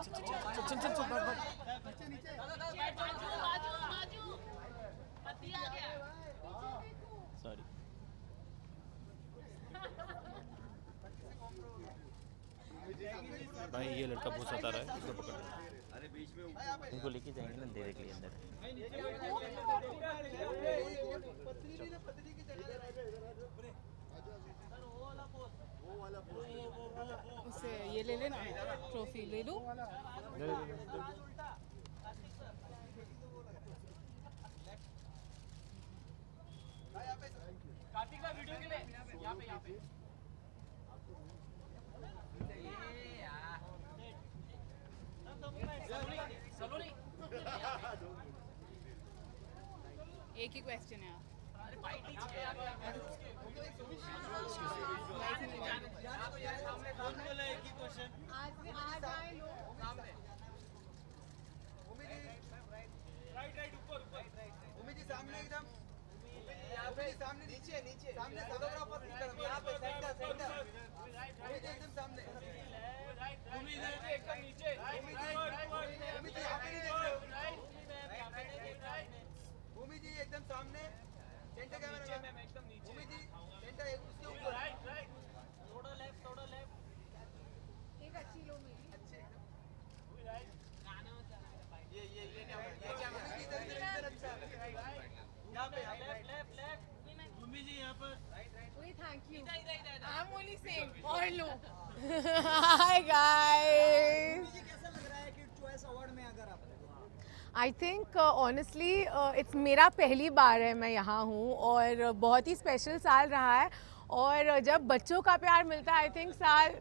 Sorry. भाई ये लड़का बहुत सता रहा है, इसको पकड़। इनको लेके जाएंगे ना धीरे के लिए अंदर। उससे ये ले लेना, ट्रॉफी ले लूं। एक ही क्वेश्चन है। I'm only saying, or no. Hi guys. I think honestly it's मेरा पहली बार है मैं यहाँ हूँ और बहुत ही स्पेशल साल रहा है और जब बच्चों का प्यार मिलता है आई थिंक साल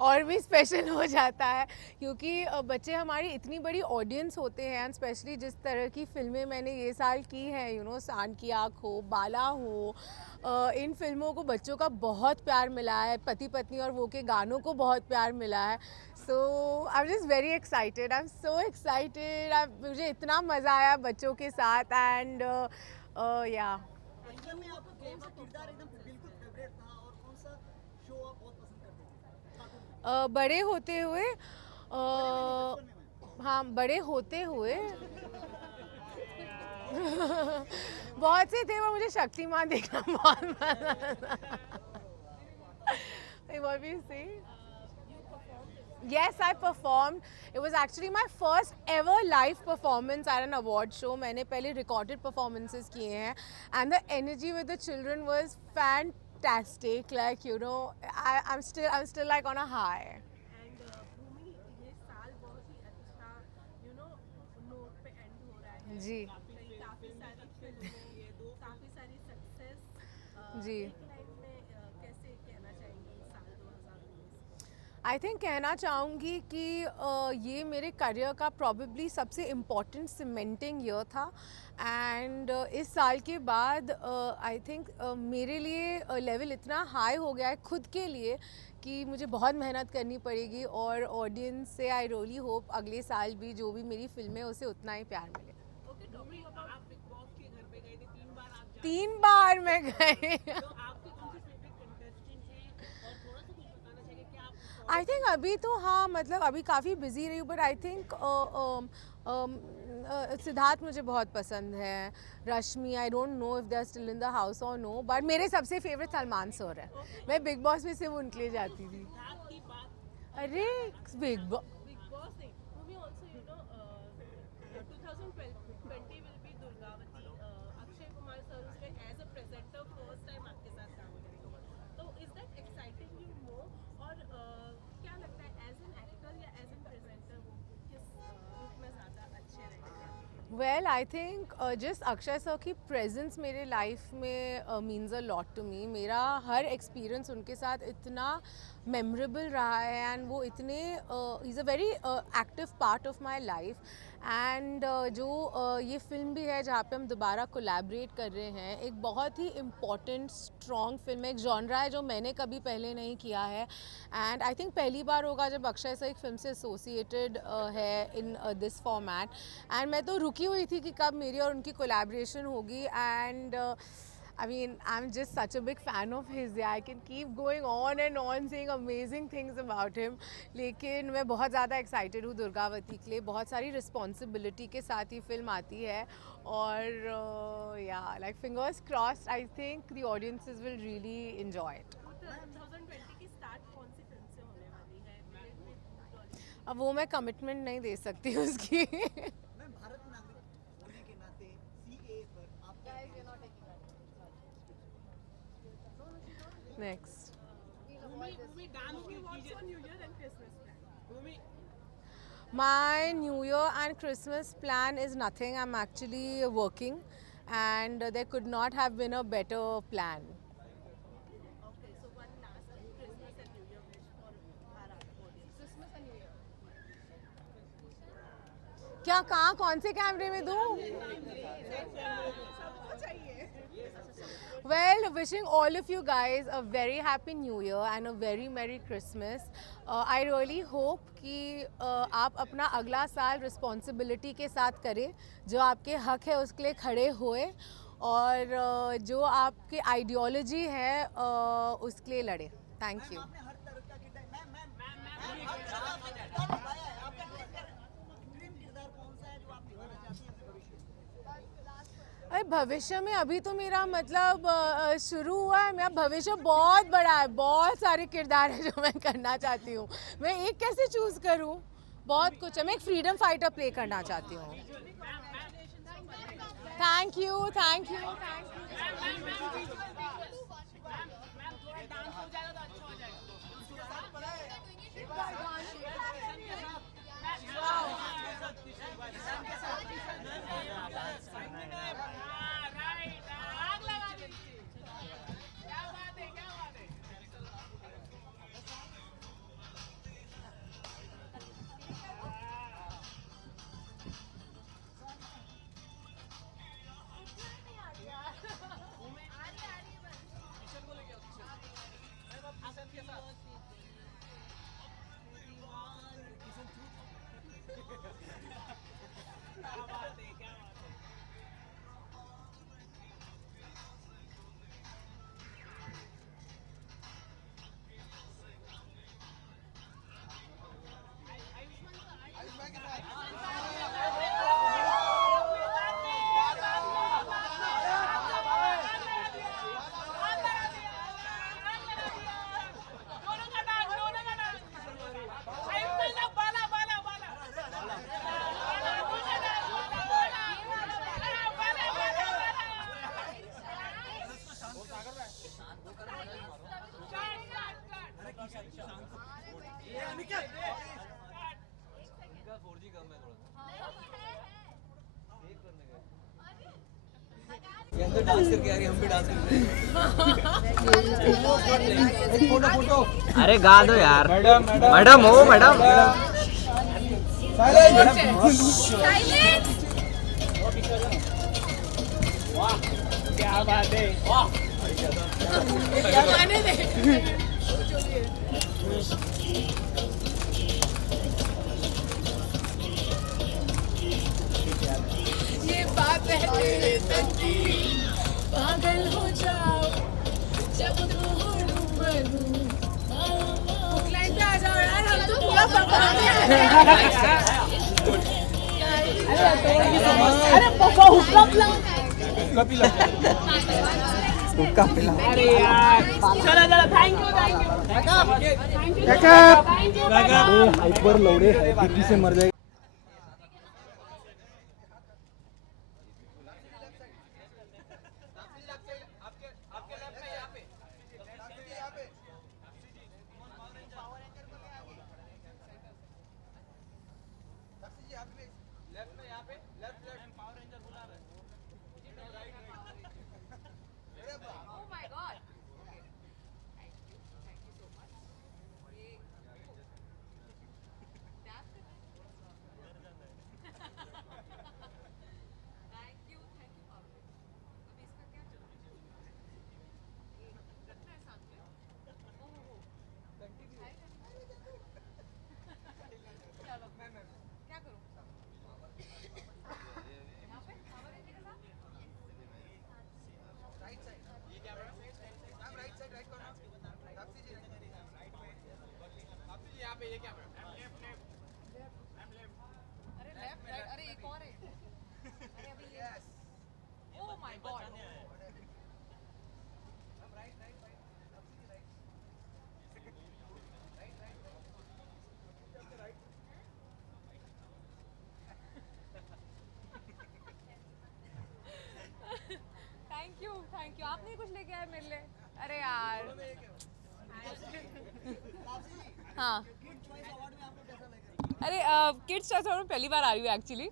और भी स्पेशल हो जाता है क्योंकि बच्चे हमारी इतनी बड़ी ऑडियंस होते हैं एंड स्पेशली जिस तरह की फिल्में मैंने ये साल की हैं यू नो सांड की आँख हो बाला हो इन फिल्मों को बच्चों का बहुत प्यार मिला है पति पत्नी और वो के गानों को बहुत प्यार मिला है so I am just very excited I am so excited मुझे इतना मज़ा आया बच्चों के साथ एंड या बड़े होते हुए हाँ बड़े होते हुए बहुत से थे वो मुझे शक्तिमान देखना बहुत पसंद था। What were you saying? Yes, I performed. It was actually my first ever live performance at an award show. मैंने पहले recorded performances किए हैं and the energy with the children was fantastic. Like you know, I'm still like on a high. And Bhumi ये साल बहुत ही अच्छा note पे and हो रहा है जी काफी सारी फिल्में काफी सारी सक्सेस जी एक लाइन में कैसे कहना चाहेंगे साल 2019 आई थिंक कहना चाहूँगी कि ये मेरे करियर का प्रॉबेबली सबसे इम्पॉर्टेंट सीमेंटिंग ईयर था एंड इस साल के बाद आई थिंक मेरे लिए लेवल इतना हाई हो गया है खुद के लिए कि मुझे बहुत मेहनत करनी पड़ेगी और ऑडियंस से आई रियली होप अगले साल भी जो भी मेरी फिल्में उसे उतना ही प्यार मिले। Okay talking about big boss के घर पे गए थे 3 बार आप 3 बार मैं गई तो आपके कौन से फेवरेट कंटेस्टेंट हैं और थोड़ा सा कुछ बताना चाहिए कि आप आई थिंक अभी तो हाँ मतलब अभी काफ़ी बिजी रही हूँ बट आई थिंक सिद्धार्थ मुझे बहुत पसंद है Rashmi I don't know if they are still in the house और नो बट मेरे सबसे फेवरेट सलमान सर है मैं बिग बॉस में सिर्फ उनके लिए जाती थी आपकी बात अरे बिग बॉस बिग बॉस नहीं movie also 2020 will be Durgavati Akshay Kumar sir उसमें as a presenter first time आपके साथ काम करेंगे तो is that exciting you more और क्या लगता है एज एन एक्टर या एज एन प्रेजेंटर वो किस रूप में ज़्यादा अच्छे रहेंगे वेल आई थिंक जिस अक्षय सर की प्रेजेंस मेरे लाइफ में means a lot to me मेरा हर एक्सपीरियंस उनके साथ इतना मेमोरेबल रहा है एंड वो इतने is a very active part of my life and जो ये फिल्म भी है जहाँ पे हम दोबारा कोलैबोरेट कर रहे हैं एक बहुत ही इम्पॉर्टेंट स्ट्रॉन्ग फिल्म है एक जॉनरा है जो मैंने कभी पहले नहीं किया है एंड आई थिंक पहली बार होगा जब अक्षय सर एक फिल्म से एसोसिएटेड है इन दिस फॉर्मेट एंड मैं तो रुकी हुई थी कि कब मेरी और उनकी कोलैबोरेशन होगी and I mean, I'm just such a big fan of his. Yeah, I can keep going on and on saying amazing things about him. लेकिन मैं बहुत ज़्यादा excited हूँ दुर्गावती के लिए. बहुत सारी responsibility के साथ ही film आती है और yeah, like fingers crossed. I think the audiences will really enjoy it. 2020 की स्टार्ट कौन सी फिल्म से होने वाली है? अब वो मैं commitment नहीं दे सकती उसकी. मैम भारत नागरिक होने के नाते सीए पर आप Next. Movie dance की what's your New Year and Christmas plan? My New Year and Christmas plan is nothing. I'm actually working, and there could not have been a better plan. Okay, so one last Christmas and New Year wish for Bharat audience. Christmas and New Year. क्या कहाँ कौन से कैमरे में दूँ? सबको चाहिए. Well, wishing all of you guys a very happy New Year and a very Merry Christmas. I really hope कि आप अपना अगला साल रिस्पॉन्सिबिलिटी के साथ करें, जो आपके हक है उसके लिए खड़े होए और जो आपके आइडियोलॉजी है उसके लिए लड़े. Thank you. आपने हर तरह का किरदार मैम आपका ड्रीम किरदार कौन सा है जो आप निभाना चाहती हैं भविष्य में? अरे भविष्य में अभी तो मेरा मतलब शुरू हुआ है. मेरा भविष्य बहुत बड़ा है. बहुत सारे किरदार हैं जो मैं करना चाहती हूँ. मैं एक कैसे चूज़ करूँ? बहुत कुछ है. मैं एक फ्रीडम फाइटर प्ले करना चाहती हूँ. Thank you, thank you, thank you. ये अंदर डांस करके आ रही, हम भी डांस करते हैं. एक फोटो फोटो. अरे गा दो यार. मैडम हो मैडम. क्या बात है. ये बात है तेरे तक की, पागल हो जाओ जब रूबरू. लाइन पे आ जाओ यार, हम तो पूरा परफॉर्म अरे पापा हुक्का पिला. अरे यार चलो चलो. थैंक यू हाइपर लौड़े बीपी से मर जाएगा. लेफ्ट राइट, अरे एक और है, अरे अभी ये, oh my God. Thank you, आप नहीं कुछ लेके आए मेरे लिए? अरे यार हाँ, अरे किड्स चॉइस अवार्ड में पहली बार आ रही हूँ एक्चुअली।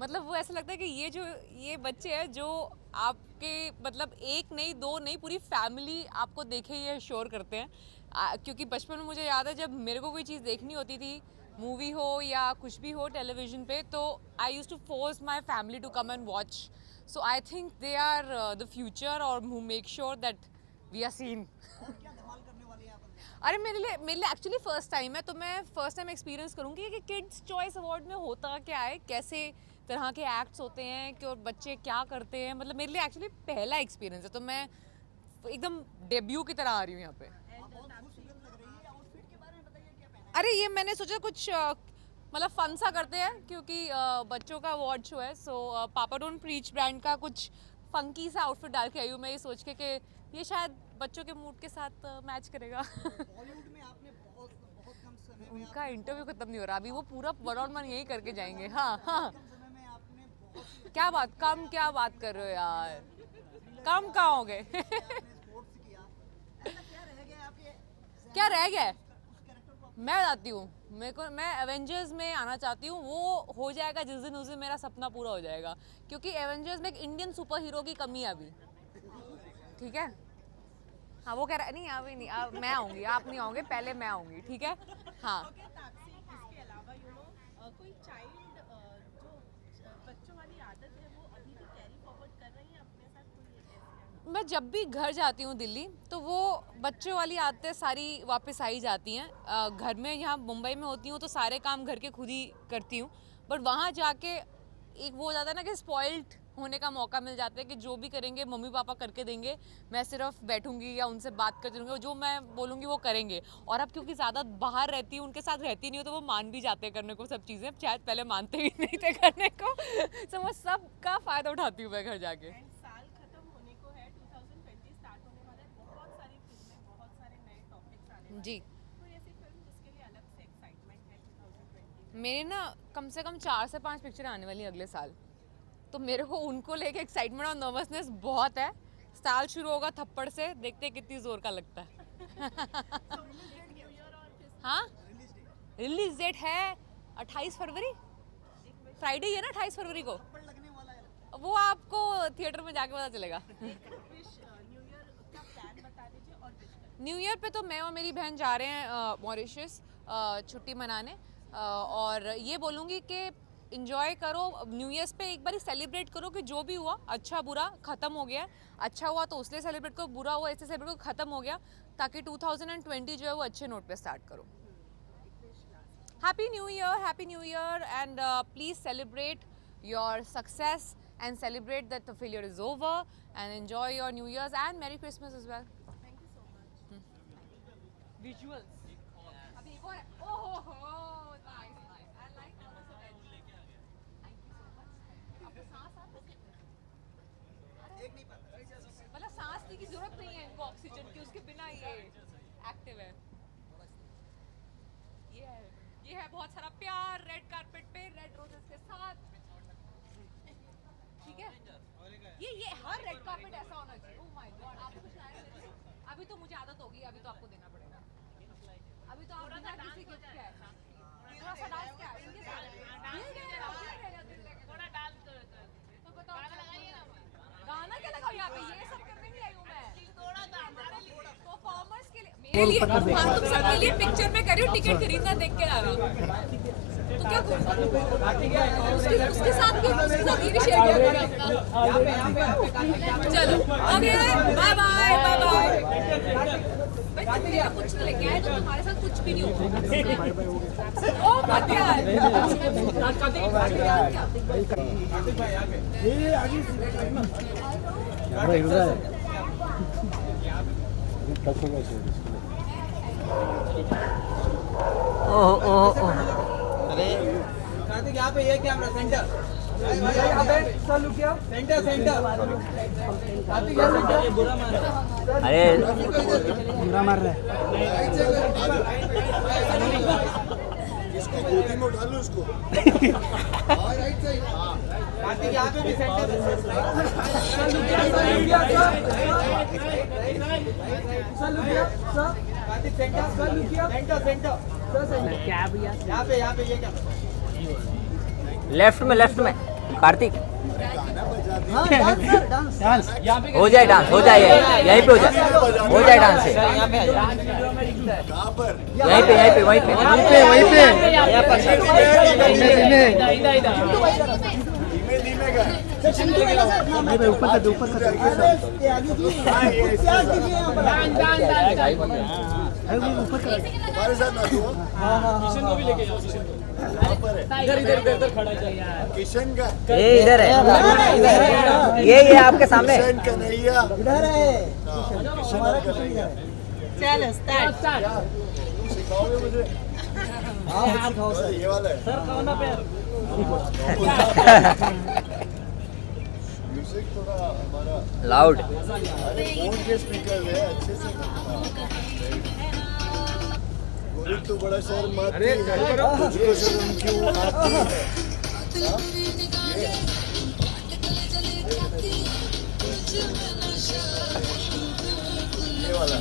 मतलब वो ऐसा लगता है कि ये बच्चे हैं जो आपके मतलब एक नहीं दो नहीं पूरी फैमिली आपको देखे ये श्योर करते हैं। क्योंकि बचपन में मुझे याद है जब मेरे को कोई चीज़ देखनी होती थी, मूवी हो या कुछ भी हो टेलीविज़न पे, तो I used to force my family to come and watch. So I think they are the future और who make sure that we are seen. अरे मेरे लिए एक्चुअली फर्स्ट टाइम है, तो मैं फर्स्ट टाइम एक्सपीरियंस करूँगी कि किड्स चॉइस अवार्ड में होता क्या है, कैसे तरह के एक्ट्स होते हैं कि और बच्चे क्या करते हैं। मतलब मेरे लिए एक्चुअली पहला एक्सपीरियंस है, तो मैं एकदम डेब्यू की तरह आ रही हूँ यहाँ पे। अरे ये मैंने सोचा कुछ मतलब फन सा करते हैं क्योंकि बच्चों का अवार्ड शो है। सो पापा डोंट प्रीच ब्रांड का कुछ फंकी सा आउटफिट डाल के आई हूँ मैं, ये सोच के कि ये शायद बच्चों के मूड के साथ मैच करेगा। बॉलीवुड में आपने बहुत कम समय में उनका इंटरव्यू खत्म नहीं हो रहा अभी, वो पूरा वन ऑन वन यही करके जाएंगे। हाँ हाँ, समय में आपने बहुत क्या बात कम क्या बात कर रहे हो यार, कम कहाँ हो गए? स्पोर्ट्स किया, ऐसा क्या रह गया आपके क्या रह गया है? उस कैरेक्टर को? मैं जाती हूँ, मैं एवेंजर्स में आना चाहती हूँ। वो हो जाएगा जिस दिन, उस दिन मेरा सपना पूरा हो जाएगा, क्योंकि एवेंजर्स में एक इंडियन सुपर हीरो की कमी है अभी। ठीक है, हाँ वो कह रहा है नहीं अभी नहीं, मैं आऊँगी, आप नहीं आओगे, पहले मैं आऊँगी। ठीक है हाँ। ओके तापसी, इसके अलावा कोई चाइल्ड जो बच्चों वाली आदत है वो अभी भी कैरी फॉरवर्ड कर रही है अपने साथ, कोई एक ऐसी? मैं जब भी घर जाती हूँ दिल्ली, तो वो बच्चों वाली आदतें सारी वापस आई जाती हैं। घर में यहाँ मुंबई में होती हूँ तो सारे काम घर के खुद ही करती हूँ, बट वहाँ जाके एक वो हो जाता है ना कि स्पॉइल्ड होने का मौका मिल जाता है कि जो भी करेंगे मम्मी पापा करके देंगे, मैं सिर्फ बैठूंगी या उनसे बात करती रहूँगी, जो मैं बोलूँगी वो करेंगे। और अब क्योंकि ज़्यादा बाहर रहती हूँ, उनके साथ रहती नहीं हूँ, तो वो मान भी जाते हैं करने को सब चीज़ें, शायद पहले मानते भी नहीं थे करने को। तो मैं सब का फ़ायदा उठाती हूँ मैं घर जाके। एंड साल खत्म होने को है, 2020 स्टार्ट होने वाला है, बहुत सारी फिल्में, बहुत सारे नए टॉपिक्स आने वाले हैं। जी, कोई ऐसी फिल्म जिसके लिए अलग से एक्साइटमेंट है 2020 में? मेरे ना कम से कम 4 से 5 पिक्चरें आने वाली अगले साल, तो मेरे को उनको लेके एक्साइटमेंट और नर्वसनेस बहुत है। साल शुरू होगा थप्पड़ से, देखते हैं कितनी जोर का लगता है। हाँ, रिलीज डेट है 28 फरवरी, फ्राइडे है ना 28 फरवरी को। लगने वाला है। वो आपको थिएटर में जाके पता चलेगा। विश न्यू ईयर का प्लान बता दीजिए और विश करें। न्यू ईयर पे तो मैं और मेरी बहन जा रहे हैं मॉरिशस छुट्टी मनाने, और ये बोलूँगी कि इंजॉय करो न्यू ईयर्स पे, एक बार सेलिब्रेट करो कि जो भी हुआ अच्छा बुरा ख़त्म हो गया। अच्छा हुआ तो उसलिए सेलिब्रेट करो, बुरा हुआ इसलिए सेलिब्रेट करो, ख़त्म हो गया, ताकि 2020 जो है वो अच्छे नोट पे स्टार्ट करो। Happy new year and please celebrate your success and celebrate that the failure is over and enjoy your New Year's and Merry Christmas as well. Thank you so much. Visuals. अभी एक और है। ओहो, nice. I like all of it. Thank you so much. आपको सांस आता है? एक नहीं पाता। मतलब सांस की जरूरत नहीं है इनको ऑक्सीजन की, उसके बिना ये एक्टिव है। ये है बहुत सारा प्यार रेड कारपेट पे, रेड रोजेस के साथ। ठीक है, ये हर रेड कार्पेट ऐसा होना चाहिए। ओह माय गॉड, आपको कुछ आया नहीं? अभी तो मुझे आदत होगी, अभी तो आपको देना पड़ेगा। अभी तो आप बिना किसी गिफ्ट के आए। थोड़ा सा डांस क्या है इनके साथ? थोड़ा डांस करो तो बताओ गाना क्या लगाओ यहाँ पे, ये सब करने नहीं आई हूँ मैं। थोड़ा सा हमारे लिए परफॉर्मर्स के लिए, मेरे लिए, हाँ तुम सबके लिए पिक्चर में कर रही हूँ, टिकट खरीदना देख के जाना। तो क्या उसके साथ ये भी शेयर किया करो अपना। चलो okay, bye bye bye bye. भाई तुम मेरा कुछ तो लेके आए तो तुम्हारे साथ कुछ भी नहीं होगा। ओ मत यार, ये आगे तक होगा ओह ओह ओह अरे कार्तिक यहाँ पे ये कैमरा सेंटर यहाँ पे सर लुक किया सेंटर सेंटर कार्तिक यहाँ लुक किया बुरा मार रहा अरे बुरा मार रहा है इसको गोदी में उठा लो उसको कार्तिक यहाँ पे भी सेंटर सर लुक किया sir Kartik centre sir look किया सेंटर सेंटर सर सेंटर क्या भैया यहाँ पे ये क्या लेफ्ट में कार्तिक हाँ डांस हो जाए डांस हो जाए यहीं पे हो जाए डांस से यहाँ पे आ जाओ। कहाँ पर यहीं पे वहीं पे धीमे धीमे का तुम्हारे साथ ना तू किशन को भी लेके जाओ किशन का ये इधर है ये आपके सामने किशन कन्हैया इधर है किशन और कन्हैया चलो स्टार्ट सिखाओगे मुझे हाँ सिखाओ सर ये वाला है म्यूजिक थोड़ा हमारा लाउड अरे फोन के स्पीकर है अच्छे से गोरी तू बड़ा शर्म आती है तुझको शर्म क्यों आती है हाँ? ये वाला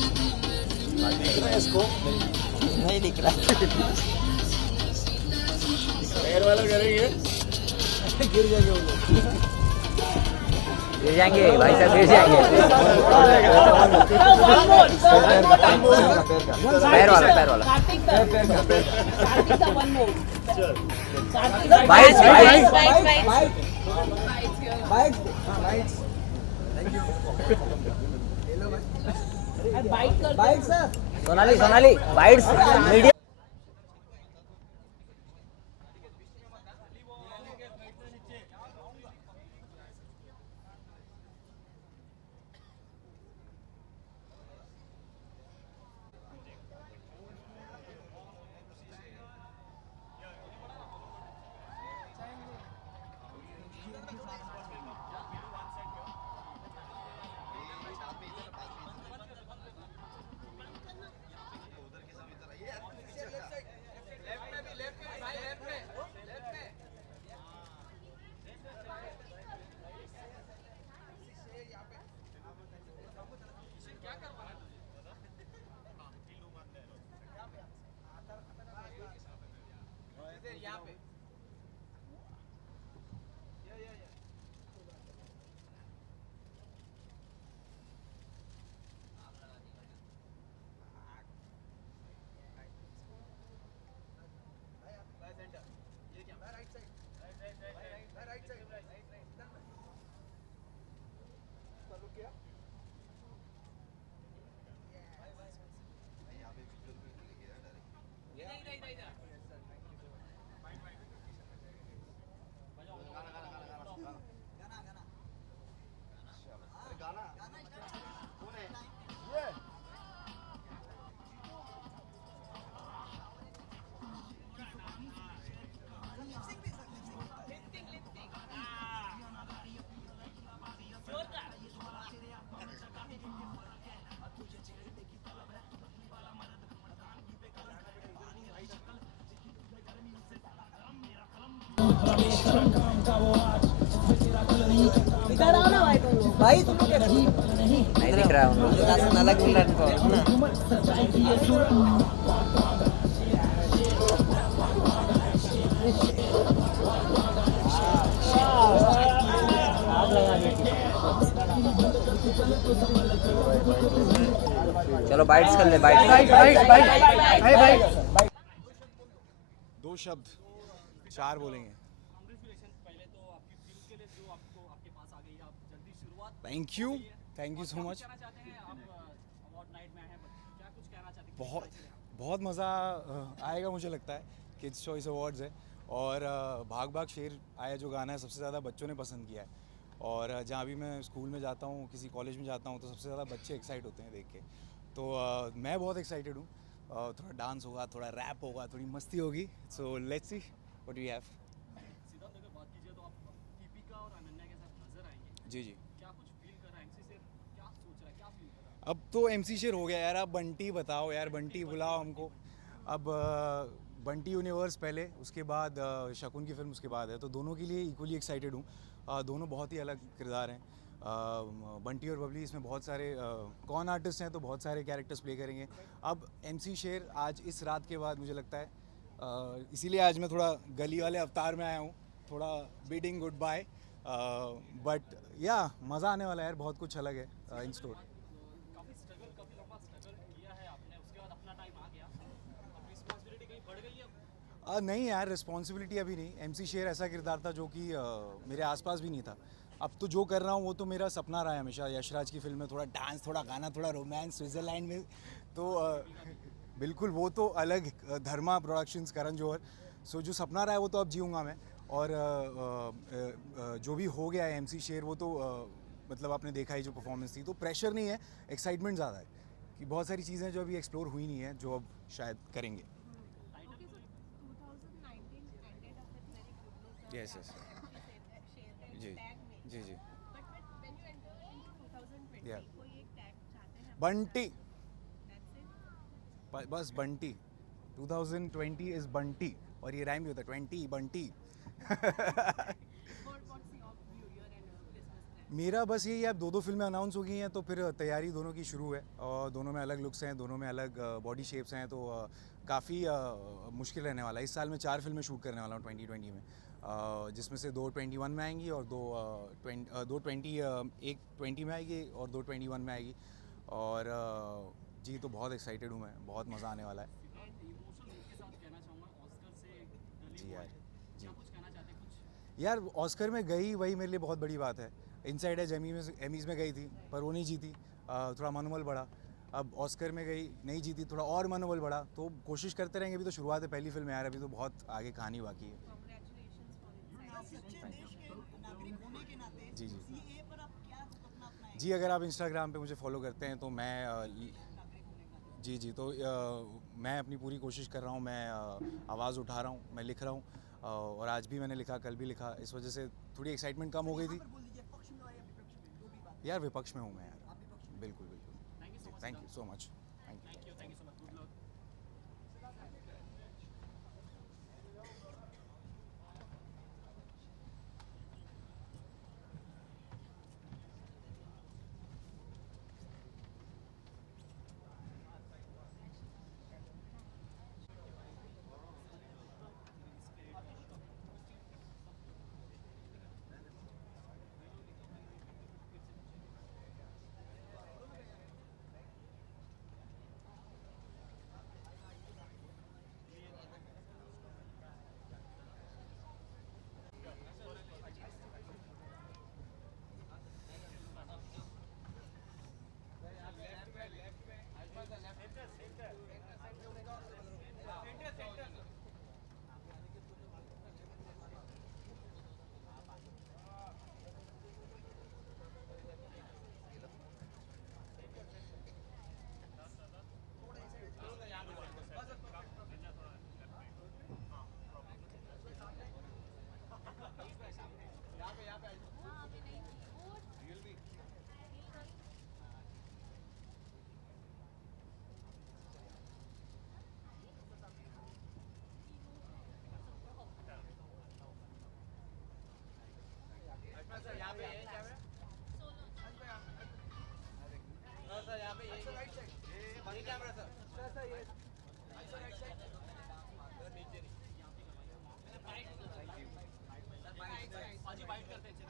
दिख रहा है इसको नहीं दिख रहा। पैर वाला करेंगे गिर जाएंगे भाई साहब गिर जाएंगे पैर वाला Kartik the one more bites bite कर bike sir Sonali bites media इधर आओ ना भाई तुम लोग भाई तुम लोग नहीं दिख रहा है उन लोग अलग मिल रहा है चलो बाइट्स कर ले बाइट्स दो शब्द चार बोलेंगे थैंक यू सो मच बहुत मज़ा आएगा मुझे लगता है किड्स चॉइस अवार्ड्स है और भाग भाग शेर आया जो गाना है सबसे ज़्यादा बच्चों ने पसंद किया है और जहाँ भी मैं स्कूल में जाता हूँ, किसी कॉलेज में जाता हूँ, तो सबसे ज़्यादा बच्चे एक्साइट होते हैं देख के। तो मैं बहुत एक्साइटेड हूँ। थोड़ा डांस होगा, थोड़ा रैप होगा, थोड़ी मस्ती होगी। So let's see what we have. Siddhant अगर बात कीजिए तो आप दीपिका और अनन्या के साथ नजर आएंगे। जी जी। क्या कुछ फील कर रहा है एमसी शेर, क्या सोच रहा है, क्या फील कर रहा है? अब तो MC शेर हो गया यार, अब बंटी बताओ यार, बंटी बुलाओ हमको। अब बंटी यूनिवर्स पहले, उसके बाद शकुन की फिल्म उसके बाद है, तो दोनों के लिए इक्वली एक्साइटेड हूँ। दोनों बहुत ही अलग किरदार हैं। बंटी और बबली इसमें बहुत सारे कौन आर्टिस्ट हैं, तो बहुत सारे कैरेक्टर्स प्ले करेंगे। अब MC शेर आज इस रात के बाद मुझे लगता है, इसीलिए आज मैं थोड़ा गली वाले अवतार में आया हूँ, थोड़ा बिडिंग गुड बाय। बट या मज़ा आने वाला है यार, बहुत कुछ अलग है इन स्टोर। काफी लंबा स्ट्रगल किया है आपने, उसके बाद अपना टाइम आ गया, अब रिस्पांसिबिलिटी कहीं बढ़ गई है? नहीं यार, रिस्पॉन्सिबिलिटी अभी नहीं। MC शेर ऐसा किरदार था जो कि मेरे आसपास भी नहीं था। अब तो जो कर रहा हूँ वो तो मेरा सपना रहा है हमेशा। यशराज की फिल्म में थोड़ा डांस, थोड़ा गाना, थोड़ा रोमांस स्विट्ज़रलैंड में, तो बिल्कुल वो तो अलग। धर्मा प्रोडक्शंस, करण जौहर। सो जो सपना रहा है वो तो अब जीऊँगा मैं। और जो भी हो गया है MC शेर, वो तो मतलब आपने देखा ही जो परफॉर्मेंस थी, तो प्रेशर नहीं है, एक्साइटमेंट ज़्यादा है कि बहुत सारी चीज़ें जो अभी एक्सप्लोर हुई नहीं है, जो अब शायद करेंगे। Okay, so 2019 ended up with very good news. Yes, yes. Ji ji ji. But when you enter into 2020, Yeah. कोई एक tag चाहते हैं? Bunty, That's it. बस बंटी। 2020 इज़ बंटी, और ये राइम भी होता है, 20 Bunty. What's your New Year and Christmas plan? मेरा बस यही है, अब दो फिल्में अनाउंस हो गई हैं, तो फिर तैयारी दोनों की शुरू है। और दोनों में अलग लुक्स हैं, दोनों में अलग बॉडी शेप्स हैं, तो काफ़ी मुश्किल रहने वाला है। इस साल में 4 फिल्में शूट करने वाला हूँ 2020 में, जिसमें से 2 21 में आएंगी और 2 20 में आएगी और 2 21 में आएगी। और जी, तो बहुत एक्साइटेड हूँ मैं, बहुत मज़ा आने वाला है। इमोशनल के साथ कहना चाहूँगा, ऑस्कर से गली जी हुआ यार, है, जी। क्या कुछ कहना चाहते हैं? कुछ यार ऑस्कर में गई, वही मेरे लिए बहुत बड़ी बात है। इनसाइड एज एमीज़ में गई थी, पर वो नहीं जीती, थोड़ा मनोबल बढ़ा। अब ऑस्कर में गई, नहीं जीती, थोड़ा और मनोबल बढ़ा। तो कोशिश करते रहेंगे, अभी तो शुरुआत है, पहली फिल्म है यार, अभी तो बहुत आगे कहानी बाकी है। Congratulations for it. आप सच्चे देश के नागरिक होने के नाते जी, जी। CAA पर आप क्या अपना अपनाएंगे? जी, अगर आप इंस्टाग्राम पे मुझे फॉलो करते हैं तो मैं नागरिक होने का जी जी, तो मैं अपनी पूरी कोशिश कर रहा हूँ, मैं आवाज़ उठा रहा हूँ, मैं लिख रहा हूँ, और आज भी मैंने लिखा, कल भी लिखा। इस वजह से थोड़ी एक्साइटमेंट कम हो गई थी। यहाँ पर बोल दीजिए, पक्ष में हो या विपक्ष में, जो भी बात यार विपक्ष में हूँ मैं यार, आप विपक्ष में। बिल्कुल बिल्कुल। Thank you so much, thank you. Thank you so much, good luck.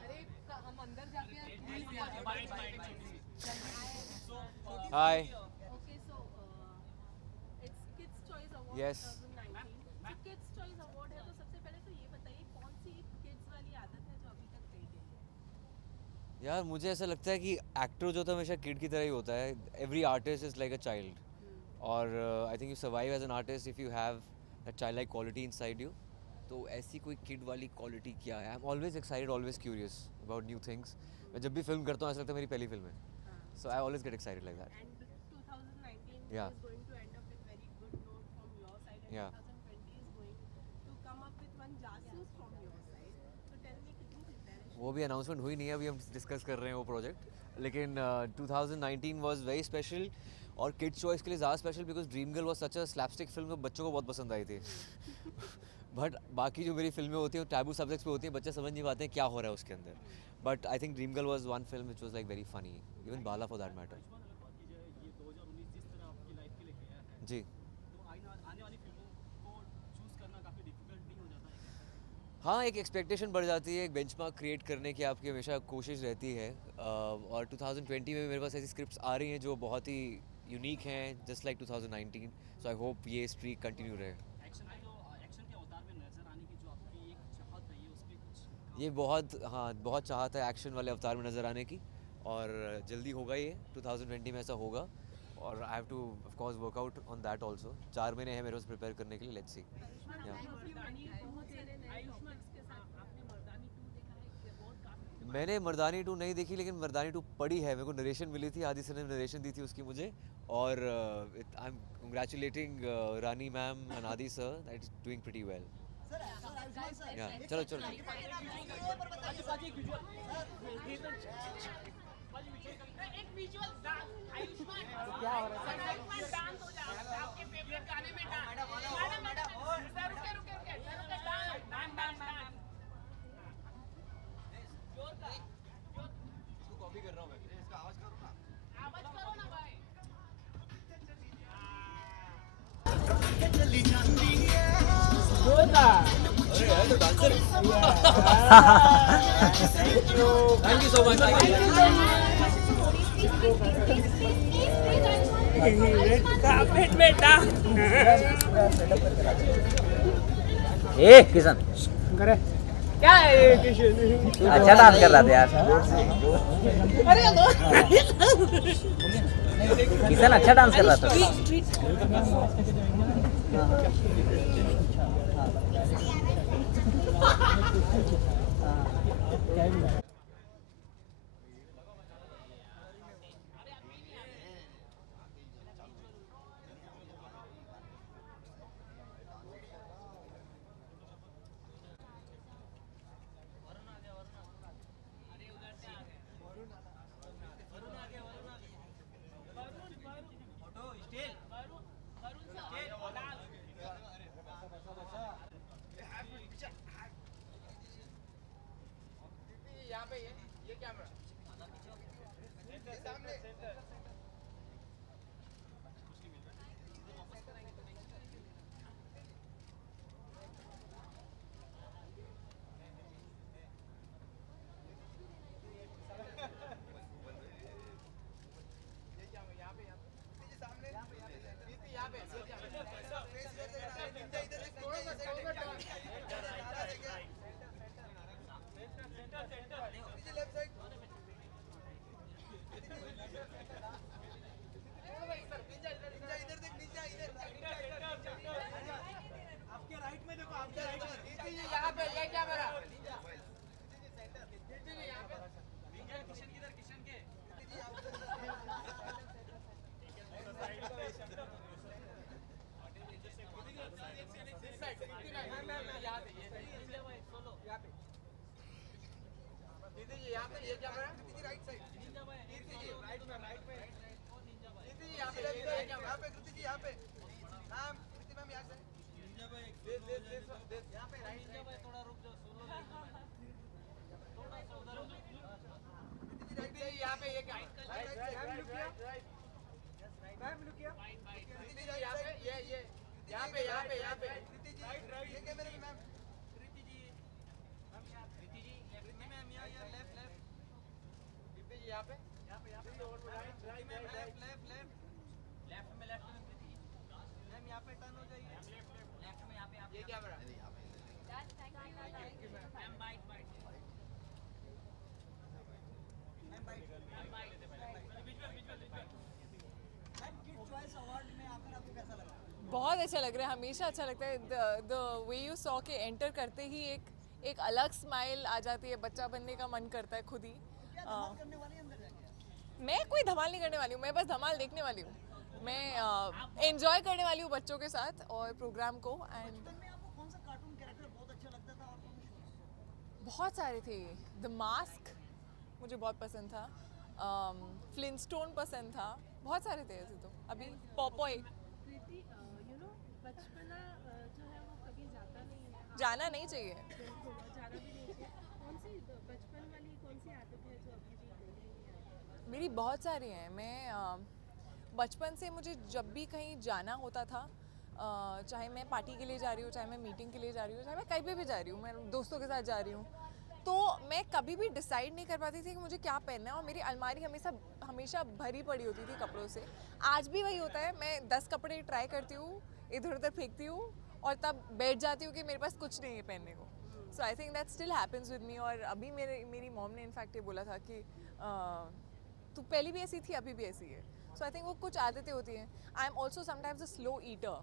अरे हम अंदर जाके हाय। Okay, so it's Kids Choice Award Yes. 2019. So Kids Choice Award है, तो सबसे पहले तो ये बताइए कौन सी किड्स वाली आदत है जो अभी तक रह गई है? यार मुझे ऐसा लगता है कि एक्टर जो होता है हमेशा किड की तरह ही होता है। Every artist is like a child, और I think you survive as an artist if you have that child like quality inside you. तो ऐसी कोई किड वाली क्वालिटी क्या है? I am always excited, always curious about new things. मैं जब भी फिल्म करता हूँ ऐसा लगता है मेरी पहली फिल्म है. So I always get excited like that. And 2019 Yeah. is going to end up with very good note from your side, and Yeah. 2020 is going to come up with one जासूस from your side. So tell me कितनी preparation? वो भी announcement हुई नहीं है, अभी हम discuss कर रहे हैं वो प्रोजेक्ट. लेकिन 2019 वाज वेरी स्पेशल और किड्स चॉइस के लिए ज़्यादा special because dream girl was such a slapstick film जो बच्चों को बहुत पसंद आई थी. बट बाकी जो मेरी फिल्में होती हैं टैबू सब्जेक्ट्स पे होती हैं, बच्चे समझ नहीं पाते हैं क्या हो रहा है उसके अंदर. But I think dream girl was one film which was like very funny, even Bala for that matter. Ayushman, अगर बात की जाए ये 2019 जिस तरह आपकी लाइफ के लिए गया है, जी तो आने वाली फिल्मों को चूज करना काफ़ी डिफिकल्ट नहीं हो जाता है क्या? हाँ, एक एक्सपेक्टेशन बढ़ जाती है, एक बेंचमार्क क्रिएट करने की आपकी हमेशा कोशिश रहती है. और 2020 में मेरे पास ऐसी स्क्रिप्ट्स आ रही हैं जो बहुत ही यूनिक हैं, just like 2019. So I hope ये स्ट्रीक कंटिन्यू रहे. एक्शन के अवतार में नजर आने की जो आपकी एक चाहत है, ये उस पे कुछ ये बहुत बहुत चाहत है एक्शन वाले अवतार में नज़र आने की, और जल्दी होगा ये 2020 में ऐसा होगा. और आई have two of course work out on that also. 4 महीने हैं मेरे पास प्रिपेयर करने के लिए. Let's see. मैंने मर्दानी 2 नहीं देखी, लेकिन मर्दानी 2 पढ़ी है. मेरे को नरेशन मिली थी, आदि सर ने नरेशन दी थी उसकी मुझे. और I am congratulating Rani ma'am and Adi sir that is doing pretty well. Yeah चलो चलो. Thank you so much. ए किशन क्या अच्छा डांस कर रहा था यार. किशन अच्छा डांस कर रहा था. बहुत अच्छा लग रहा है, हमेशा अच्छा लगता है. द वे यू सॉ के एंटर करते ही एक अलग स्माइल आ जाती है, बच्चा बनने का मन करता है खुद ही. मैं कोई धमाल नहीं करने वाली हूँ, मैं बस धमाल देखने वाली हूँ. मैं एंजॉय करने वाली हूँ बच्चों के साथ और प्रोग्राम को. एंड आपको कौन सा कार्टून कैरेक्टर बहुत अच्छा लगता था और बहुत सारे थे. द मास्क मुझे बहुत पसंद था, फ्लिंटस्टोन पसंद था, बहुत सारे थे ऐसे. तो अभी पॉपॉय कृति यू नो बचपना जो है वो कभी जाता नहीं है, जाना नहीं चाहिए. जाना भी नहीं चाहिए. कौन सी बचपन वाली कौन सी आदत है जो अभी भी भूल नहीं है? मेरी बहुत सारी हैं. मैं बचपन से मुझे जब भी कहीं जाना होता था, चाहे मैं पार्टी के लिए जा रही हूँ, चाहे मैं मीटिंग के लिए जा रही हूँ, चाहे मैं कहीं पे भी जा रही हूँ, मैं दोस्तों के साथ जा रही हूँ, तो मैं कभी भी डिसाइड नहीं कर पाती थी कि मुझे क्या पहनना है. और मेरी अलमारी हमेशा भरी पड़ी होती थी कपड़ों से. आज भी वही होता है, मैं 10 कपड़े ट्राई करती हूँ, इधर उधर फेंकती हूँ और तब बैठ जाती हूँ कि मेरे पास कुछ नहीं है पहनने को. So I think that still happens with me. और अभी मेरी मॉम ने इनफैक्ट ये बोला था कि तू पहले भी ऐसी थी, अभी भी ऐसी है. सो आई थिंक वो कुछ आदतें होती हैं. I am also sometimes a slow eater.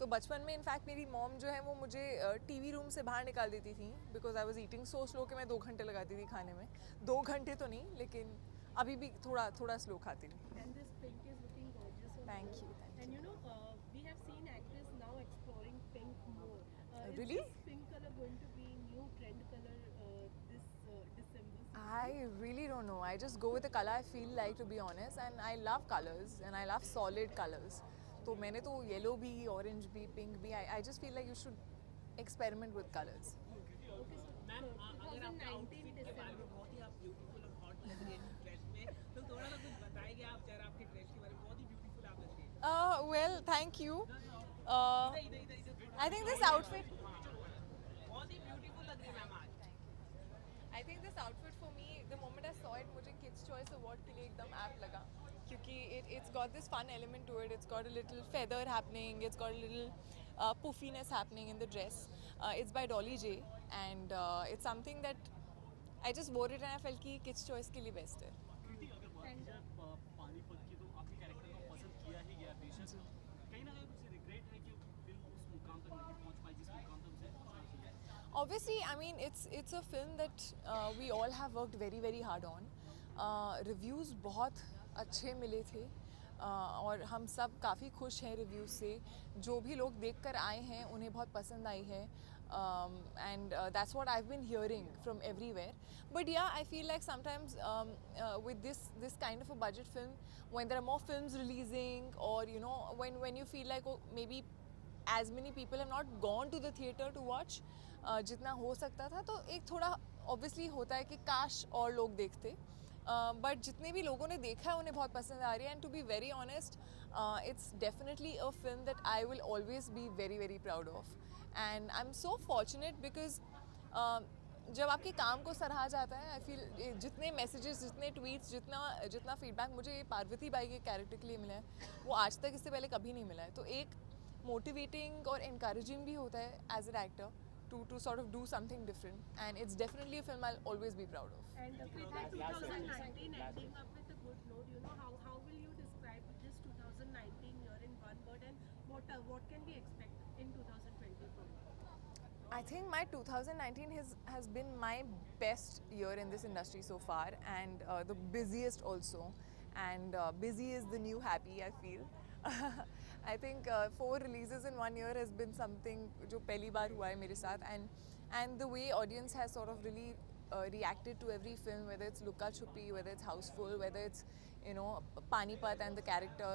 तो बचपन में इनफैक्ट मेरी मॉम जो है वो मुझे टीवी रूम से बाहर निकाल देती थी because I was eating so slow कि मैं 2 घंटे लगाती थी खाने में. 2 घंटे तो नहीं, लेकिन अभी भी थोड़ा स्लो खाती हूँ. And this pink is looking gorgeous on Thank you. you. And you know, we have seen actors now exploring pink more. Really? Is this pink color going to be new trend color this December? I really don't know. I just go with the color I feel like, to be honest, and I love colors and I love solid colors. तो मैंने तो yellow भी, orange भी, pink भी. I just feel like you should experiment with colors. Okay, so 2019 December. बहुत ही आप beautiful और hot लग रही है ड्रेस में, तो थोड़ा सा कुछ बताएंगे आप जरा आपके ड्रेस के बारे में. बहुत ही ब्यूटीफुल आप लग रही है. Well, thank you. I think this outfit. बहुत ही ब्यूटीफुल लग रही है मैम आज. I think this outfit for me, the moment I saw it, मुझे Kids Choice Award के लिए एकदम apt लगा, क्योंकि it's got this fun element to it. It's got a little feather happening. It's got a little puffiness happening in the dress. It's by Dolly J, and it's something that I just wore it and I felt कि Kids Choice के लिए best है. कृति, अगर बात की जाए पानीपत की, तो आपके कैरेक्टर को पसंद किया ही गया बेशक. कहीं ना कहीं कुछ रिग्रेट है कि फिल्म उस मुकाम तक नहीं पहुंच पाई जिस मुकाम तक उसे पहुंचना चाहिए? Obviously, I mean it's a film that we all have worked very very hard on. Reviews बहुत अच्छे मिले थे और हम सब काफ़ी खुश हैं रिव्यूज़ से. जो भी लोग देख कर आए हैं उन्हें बहुत पसंद आई है. And that's what I've been hearing from everywhere. But yeah, I feel like sometimes with this kind of a budget film, when there are more films releasing, or you know, when you feel like, oh, maybe as many people have not gone to the theatre to watch जितना हो सकता था, तो एक थोड़ा obviously होता है कि काश और लोग देखते. But जितने भी लोगों ने देखा है उन्हें बहुत पसंद आ रही है. And to be very honest, it's definitely a film that I will always be very very proud of. And I'm so fortunate because जब आपके काम को सराहा जाता है, आई फील जितने मैसेजेस, जितने ट्वीट्स, जितना फीडबैक मुझे पार्वती बाई के कैरेक्टर के लिए मिला है, वो आज तक इससे पहले कभी नहीं मिला है. तो एक मोटिवेटिंग और इनकरेजिंग भी होता है as an actor to sort of do something different, and it's definitely a film I'll always be proud of. And 2019 ending up with a good note. You know, how will you describe this 2019 year in one word, and what can we expect in 2024? I think my 2019 has been my best year in this industry so far, and the busiest also. And busy is the new happy, I feel. I think 4 releases in 1 year has been something जो पहली बार हुआ है मेरे साथ, and the way audience has sort of really reacted to every film, whether it's Luka Chupi, whether it's Houseful, whether it's, you know, Panipat and the character.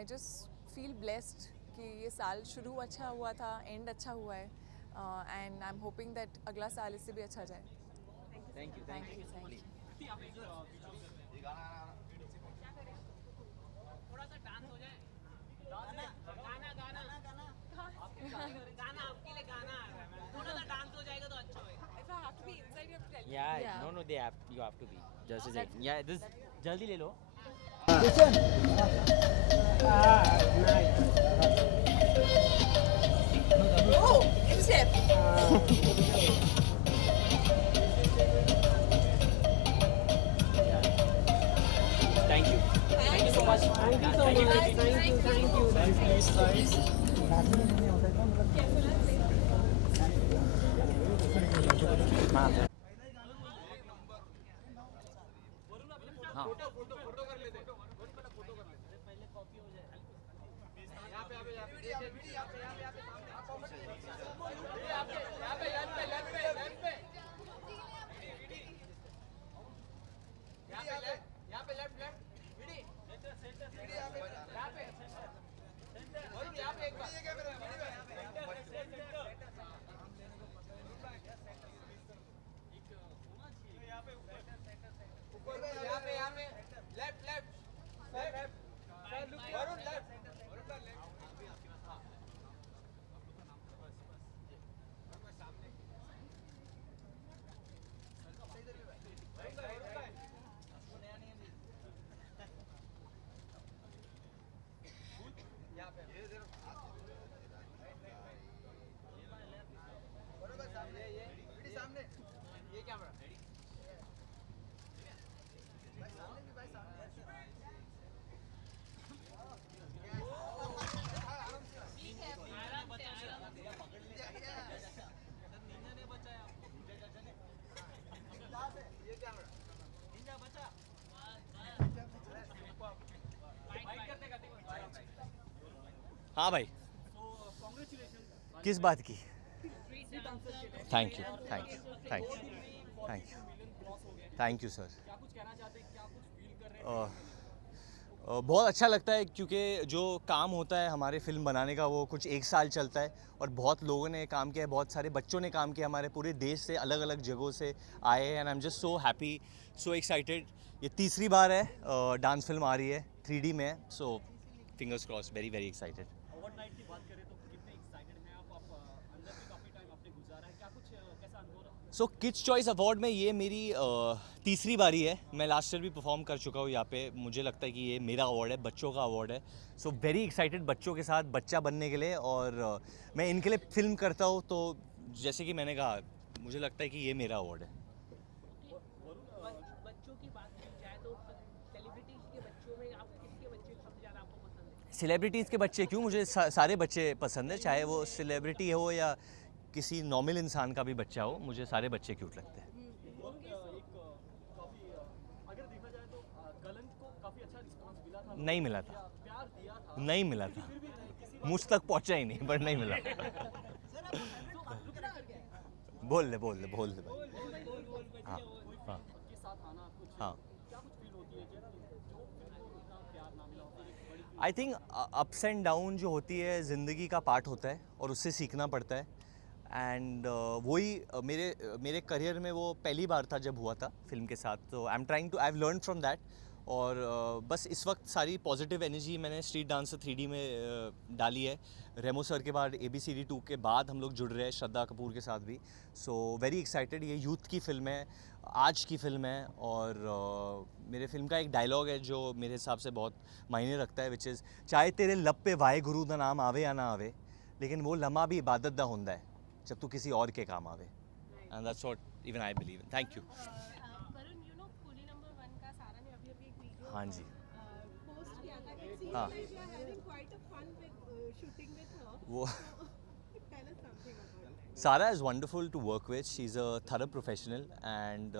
I just feel blessed कि ये साल शुरू अच्छा हुआ था, end अच्छा हुआ है, and I'm hoping that अगला साल इससे भी अच्छा जाए. Thank you. Thank you. थोड़ा सा डांस हो जाए. गाना आपके लिए गाना आ रहा है. थोड़ा सा डांस हो जाएगा तो अच्छा होगा. If I have to be inside, you have to tell me. Yeah. No, you have to be. Just a second. Yeah, this जल्दी ले लो. Oh, step. Thank you. Thank you so much. much. Thank you so much. Thank you. हाँ भाई, किस बात की? Thank you, thank you, thank you, thank you, thank you sir. बहुत अच्छा लगता है क्योंकि जो काम होता है हमारे फिल्म बनाने का वो कुछ 1 साल चलता है और बहुत लोगों ने काम किया है, बहुत सारे बच्चों ने काम किया, हमारे पूरे देश से अलग अलग जगहों से आए हैं and I am just so happy, so excited. ये तीसरी बार है डांस फिल्म आ रही है, 3D में है, so fingers cross, very very excited. Over night की बात करें तो कितने एक्साइटेड हैं आप अंदर भी काफ़ी टाइम आपने गुजारा है, क्या कुछ कैसा अनुभव रहा? सो किड्स चॉइस अवार्ड में ये मेरी तीसरी बारी है। मैं लास्ट ईयर भी परफॉर्म कर चुका हूँ यहाँ पे। मुझे लगता है कि ये मेरा अवार्ड है, बच्चों का अवार्ड है। सो वेरी एक्साइटेड बच्चों के साथ बच्चा बनने के लिए, और मैं इनके लिए फिल्म करता हूँ, तो जैसे कि मैंने कहा मुझे लगता है कि ये मेरा अवार्ड है। बच्चों की बात की जाए तो सेलिब्रिटीज के बच्चों में आप किसके बच्चे सबसे ज़्यादा आपको पसंद है? सेलिब्रिटीज़ के बच्चे क्यों, मुझे सारे बच्चे पसंद है, चाहे वो सेलिब्रिटी हो या किसी नॉर्मल इंसान का भी बच्चा हो, मुझे सारे बच्चे क्यूट लगते हैं। अगर देखा जाए तो कलंक को काफ़ी अच्छा रिस्पांस मिला था, नहीं मिला था, प्यार दिया था, नहीं मिला था, मुझ तक पहुंचा ही नहीं, बट नहीं मिला। बोल ले भाई। हाँ हाँ के साथ आना कुछ हाँ। क्या कुछ फील होती है कि जो फिल्म को इतना प्यार ना मिला हो फिर एक बड़ी I think ups and down जो होती है ज़िंदगी का पार्ट होता है और उससे सीखना पड़ता है, एंड वही मेरे करियर में वो पहली बार था जब हुआ था फिल्म के साथ, तो I am trying to, I have learn from that, और बस इस वक्त सारी पॉजिटिव एनर्जी मैंने स्ट्रीट डांसर 3D में डाली है। रेमो सर के बाद ABCD 2 के बाद हम लोग जुड़ रहे हैं श्रद्धा कपूर के साथ भी, सो वेरी एक्साइटेड। ये यूथ की फिल्म है, आज की फिल्म है, और मेरे फिल्म का एक डायलॉग है जो मेरे हिसाब से बहुत मायने रखता है, विच इज़ चाहे तेरे लब पे वाहे गुरु दा नाम आवे या ना आवे, लेकिन वो लम्हा भी इबादत दा होंदा है जब तू किसी और के काम आवे, and that's what even I believe in. Thank you. Varun, you know coolie number 1 का सारा ने अभी एक वीडियो हाँ जी। पोस्ट किया था कि हाँ। Seen you are having quite a fun with shooting with her, वो tell us something about that. Sara is wonderful to work with, she is a thorough professional and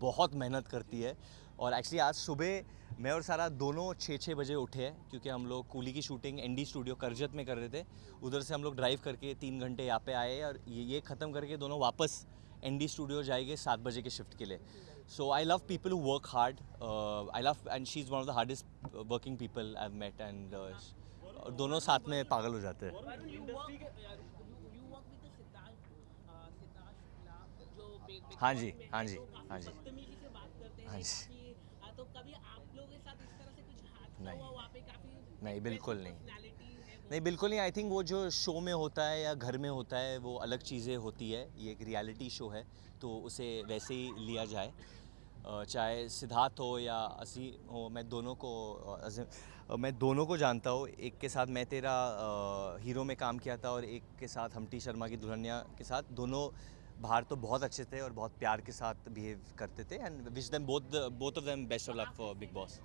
बहुत मेहनत करती है, और एक्चुअली आज सुबह मैं और सारा दोनों 6 बजे उठे हैं क्योंकि हम लोग कूली की शूटिंग ND स्टूडियो करजत में कर रहे थे, उधर से हम लोग ड्राइव करके 3 घंटे यहाँ पे आए, और ये ख़त्म करके दोनों वापस ND स्टूडियो जाएंगे 7 बजे के शिफ्ट के लिए। So I love people who work hard, I love, and she is one of the hardest working people I have met, and दोनों साथ में पागल हो जाते हैं। Varun, you work with the Siddharth Shukla जो हाँ जी, हाँ जी, हाँ जी। बदतमीजी से बात करते हैं हाँ जी। काफी, तो कभी आप लोगों के साथ इस तरह से कुछ हादसा नहीं। हुआ वहाँ पे? काफी नहीं, बिल्कुल नहीं। पर्सनालिटी है वो। नहीं, बिल्कुल नहीं। आई थिंक वो जो शो में होता है या घर में होता है वो अलग चीज़ें होती है, ये एक रियलिटी शो है, तो उसे वैसे ही लिया जाए। चाहे सिद्धार्थ हो या असी हो, मैं दोनों को जानता हूँ। एक के साथ मैं तेरा हीरो में काम किया था, और एक के साथ हमटी शर्मा की दुल्हनिया के साथ, दोनों बाहर तो बहुत अच्छे थे और बहुत प्यार के साथ बिहेव करते थे, and wish them both of them best of luck for Bigg Boss.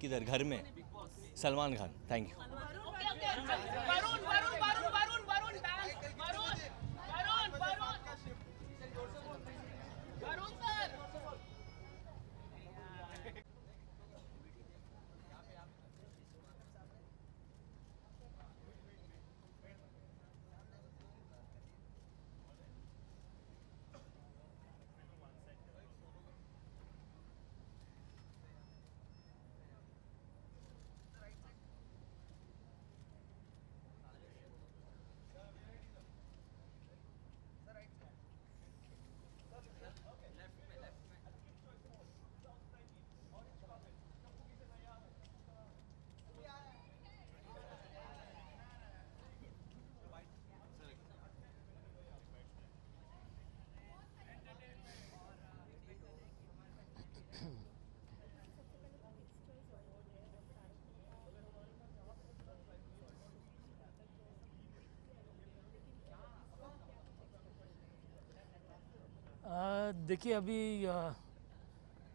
किधर घर में? सलमान खान. Thank you. देखिए अभी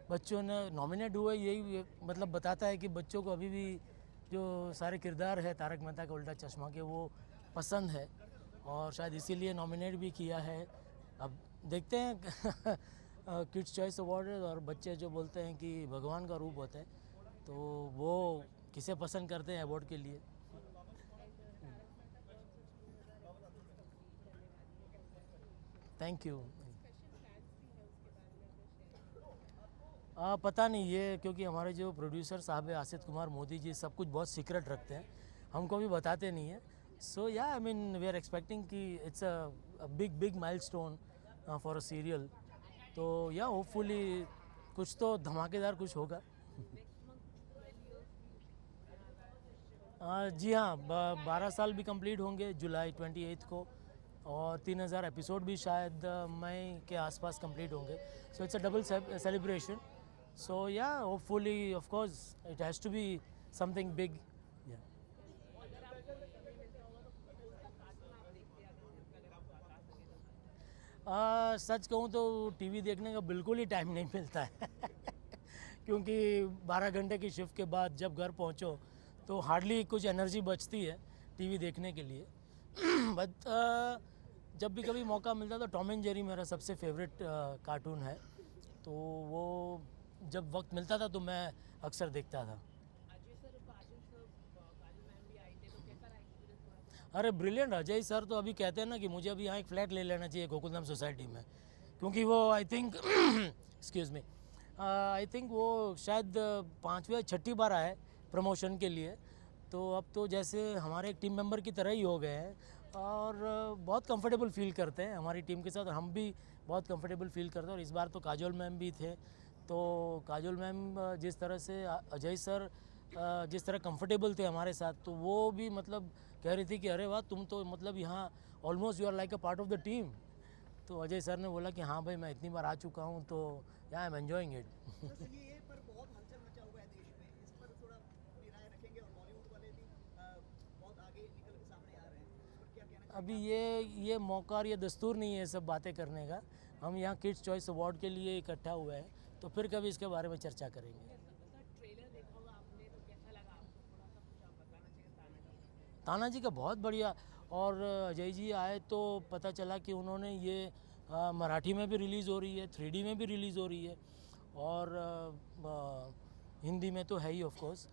बच्चों ने नॉमिनेट हुए, यही मतलब बताता है कि बच्चों को अभी भी जो सारे किरदार है तारक मेहता का उल्टा चश्मा के वो पसंद है और शायद इसीलिए नॉमिनेट भी किया है. अब देखते हैं किड्स चॉइस अवार्ड और बच्चे जो बोलते हैं कि भगवान का रूप होता है तो वो किसे पसंद करते हैं अवार्ड के लिए. Thank you. पता नहीं ये क्योंकि हमारे जो प्रोड्यूसर साहब है आसित कुमार मोदी जी सब कुछ बहुत सीक्रेट रखते हैं, हमको भी बताते नहीं है. So yeah I mean we are expecting कि it's a big milestone for a serial. तो या होपफुली कुछ तो धमाकेदार कुछ होगा. जी हाँ, 12 साल भी कंप्लीट होंगे जुलाई 28 को और 3000 एपिसोड भी शायद मई के आसपास कंप्लीट होंगे. So it's a double celebration. So yeah, hopefully, of course, it has to be something big. Yeah. सच कहूँ तो टीवी देखने का बिल्कुल ही टाइम नहीं मिलता है क्योंकि 12 घंटे की शिफ्ट के बाद जब घर पहुँचो तो हार्डली कुछ एनर्जी बचती है टीवी देखने के लिए. बट जब भी कभी मौका मिलता है तो टॉम एंड जेरी मेरा सबसे फेवरेट कार्टून है, तो वो जब वक्त मिलता था तो मैं अक्सर देखता था. अरे ब्रिलियंट. अजय सर तो अभी कहते हैं ना कि मुझे अभी यहाँ एक फ्लैट ले लेना चाहिए गोकुलधाम सोसाइटी में, क्योंकि वो I think excuse me I think वो शायद 5वीं या 6ठी बार आए प्रमोशन के लिए. तो अब तो जैसे हमारे एक टीम मेंबर की तरह ही हो गए हैं और बहुत कंफर्टेबल फील करते हैं हमारी टीम के साथ और हम भी बहुत कंफर्टेबल फील करते हैं. और इस बार तो काजोल मैम भी थे, तो काजोल मैम जिस तरह से अजय सर जिस तरह कंफर्टेबल थे हमारे साथ, तो वो भी मतलब कह रही थी कि अरे वाह तुम तो मतलब यहाँ almost you are like a part of the team. तो अजय सर ने बोला कि हाँ भाई मैं इतनी बार आ चुका हूँ तो आई एम एंजॉइंग इट. ये पर बहुत हलचल मचा हुआ है देश में, इस पर थोड़ा अपनी राय रखेंगे और बॉलीवुड वाले भी बहुत आगे निकल के सामने आ रहे हैं, इस पर क्या कहना? अभी ये मौका और ये दस्तूर नहीं है सब बातें करने का. हम यहाँ किड्स चॉइस अवार्ड के लिए इकट्ठा हुए हैं तो फिर कभी इसके बारे में चर्चा करेंगे. तानाजी का बहुत बढ़िया. और अजय जी आए तो पता चला कि उन्होंने ये मराठी में भी रिलीज़ हो रही है, 3D में भी रिलीज़ हो रही है और हिंदी में तो है ही ऑफ कोर्स.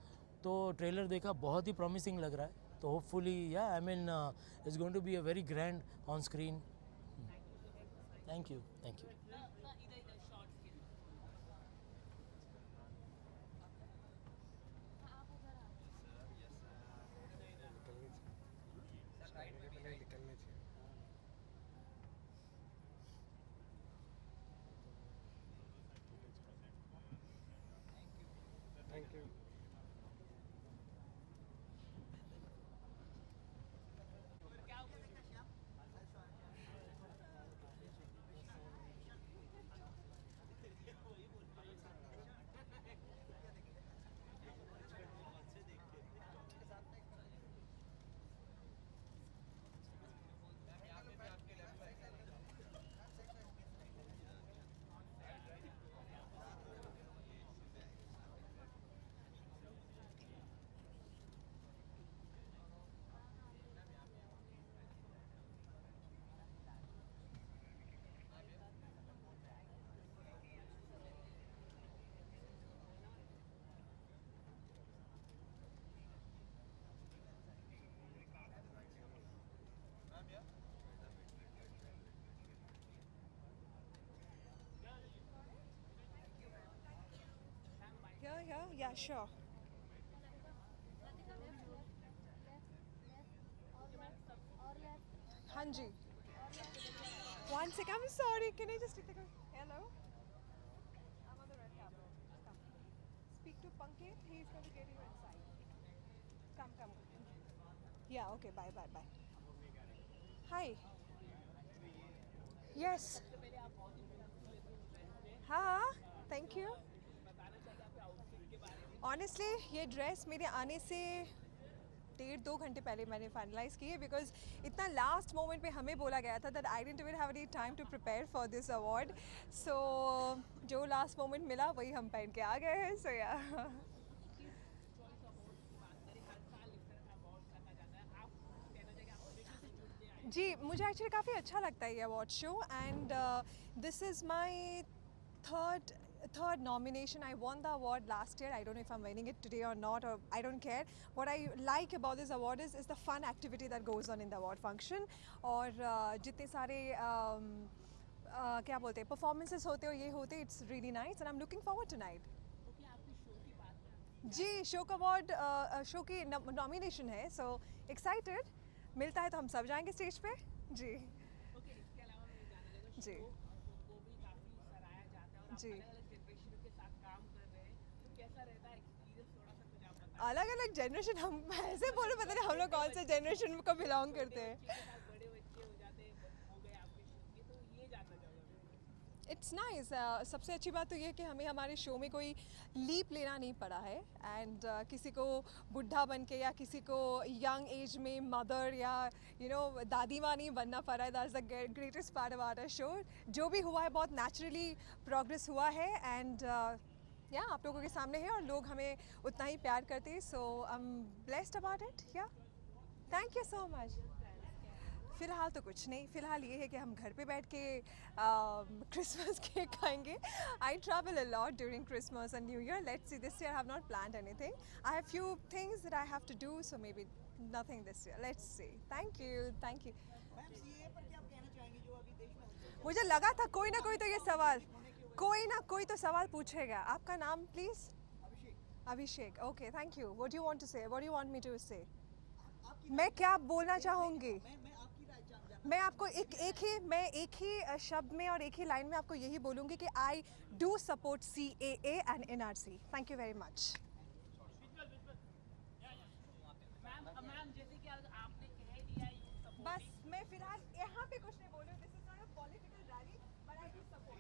तो ट्रेलर देखा, बहुत ही प्रॉमिसिंग लग रहा है. तो होपफुली या I mean it's going to be a very grand on screen. Thank you. Thank you. sure. हाँ जी. One second, I'm sorry. Can I just take the hello? I'm on the red carpet. Just come. Speak to Pankit. He's going to get you inside. Come, come. Yeah. Okay. Bye. Bye. Bye. Hi. Yes. हाँ. Thank you. Honestly, ये dress मेरे आने से 1.5-2 घंटे पहले मैंने finalise की है बिकॉज इतना लास्ट मोमेंट पे हमें बोला गया था that I didn't even have any time to prepare for this award. So जो लास्ट मोमेंट मिला वही हम पहन के आ गए हैं. सो या जी मुझे एक्चुअली काफ़ी अच्छा लगता है ये award show and this is my third nomination. I won the award last year. I don't know if I'm winning it today or not, or I don't care. What I like about this award is the fun activity that goes on in the award function. और जितने सारे क्या बोलते हैं performances होते और ये होते, it's really nice and I'm looking forward tonight. Zee show का अवार्ड शो की नॉमिनेशन है, so excited. मिलता है तो हम सब जाएंगे स्टेज पे. जी जी जी अलग अलग जनरेशन. हम ऐसे बोलो पता नहीं हम लोग कौन से जनरेशन को बिलोंग करते हैं. It's nice. सबसे अच्छी बात तो ये कि हमें हमारे शो में कोई लीप लेना नहीं पड़ा है एंड किसी को बुढ़ा बन के या किसी को यंग एज में मदर या दादी माँ नहीं बनना पड़ा है. That's the greatest part of our show. जो भी हुआ है बहुत नेचुरली प्रोग्रेस हुआ है एंड या आप लोगों के सामने है और लोग हमें उतना ही प्यार करते हैं. So I am blessed about it. Yeah thank you so much. फ़िलहाल तो कुछ नहीं. फ़िलहाल ये है कि हम घर पे बैठ के क्रिसमस केक खाएंगे. I travel a lot during Christmas and new year. Let's see this year I have not planned anything. I have few things that I have to do, so maybe nothing this year. Let's see. Thank you. Thank you. Ma'am CA पर क्या कहना चाहेंगे जो अभी देश में मुझे लगा था कोई ना कोई तो ये सवाल, कोई ना कोई तो सवाल पूछेगा. आपका नाम please? Abhishek. Okay thank you. What do you want to say? What do you want me to say? मैं क्या बोलना चाहूँगी? मैं आपको एक ही शब्द में और एक ही लाइन में आपको यही बोलूँगी कि I do support CAA and NRC. Thank you very much. बस मैं फिलहाल यहाँ पे कुछ नहीं बोलूँ. This is not a political rally but I do support.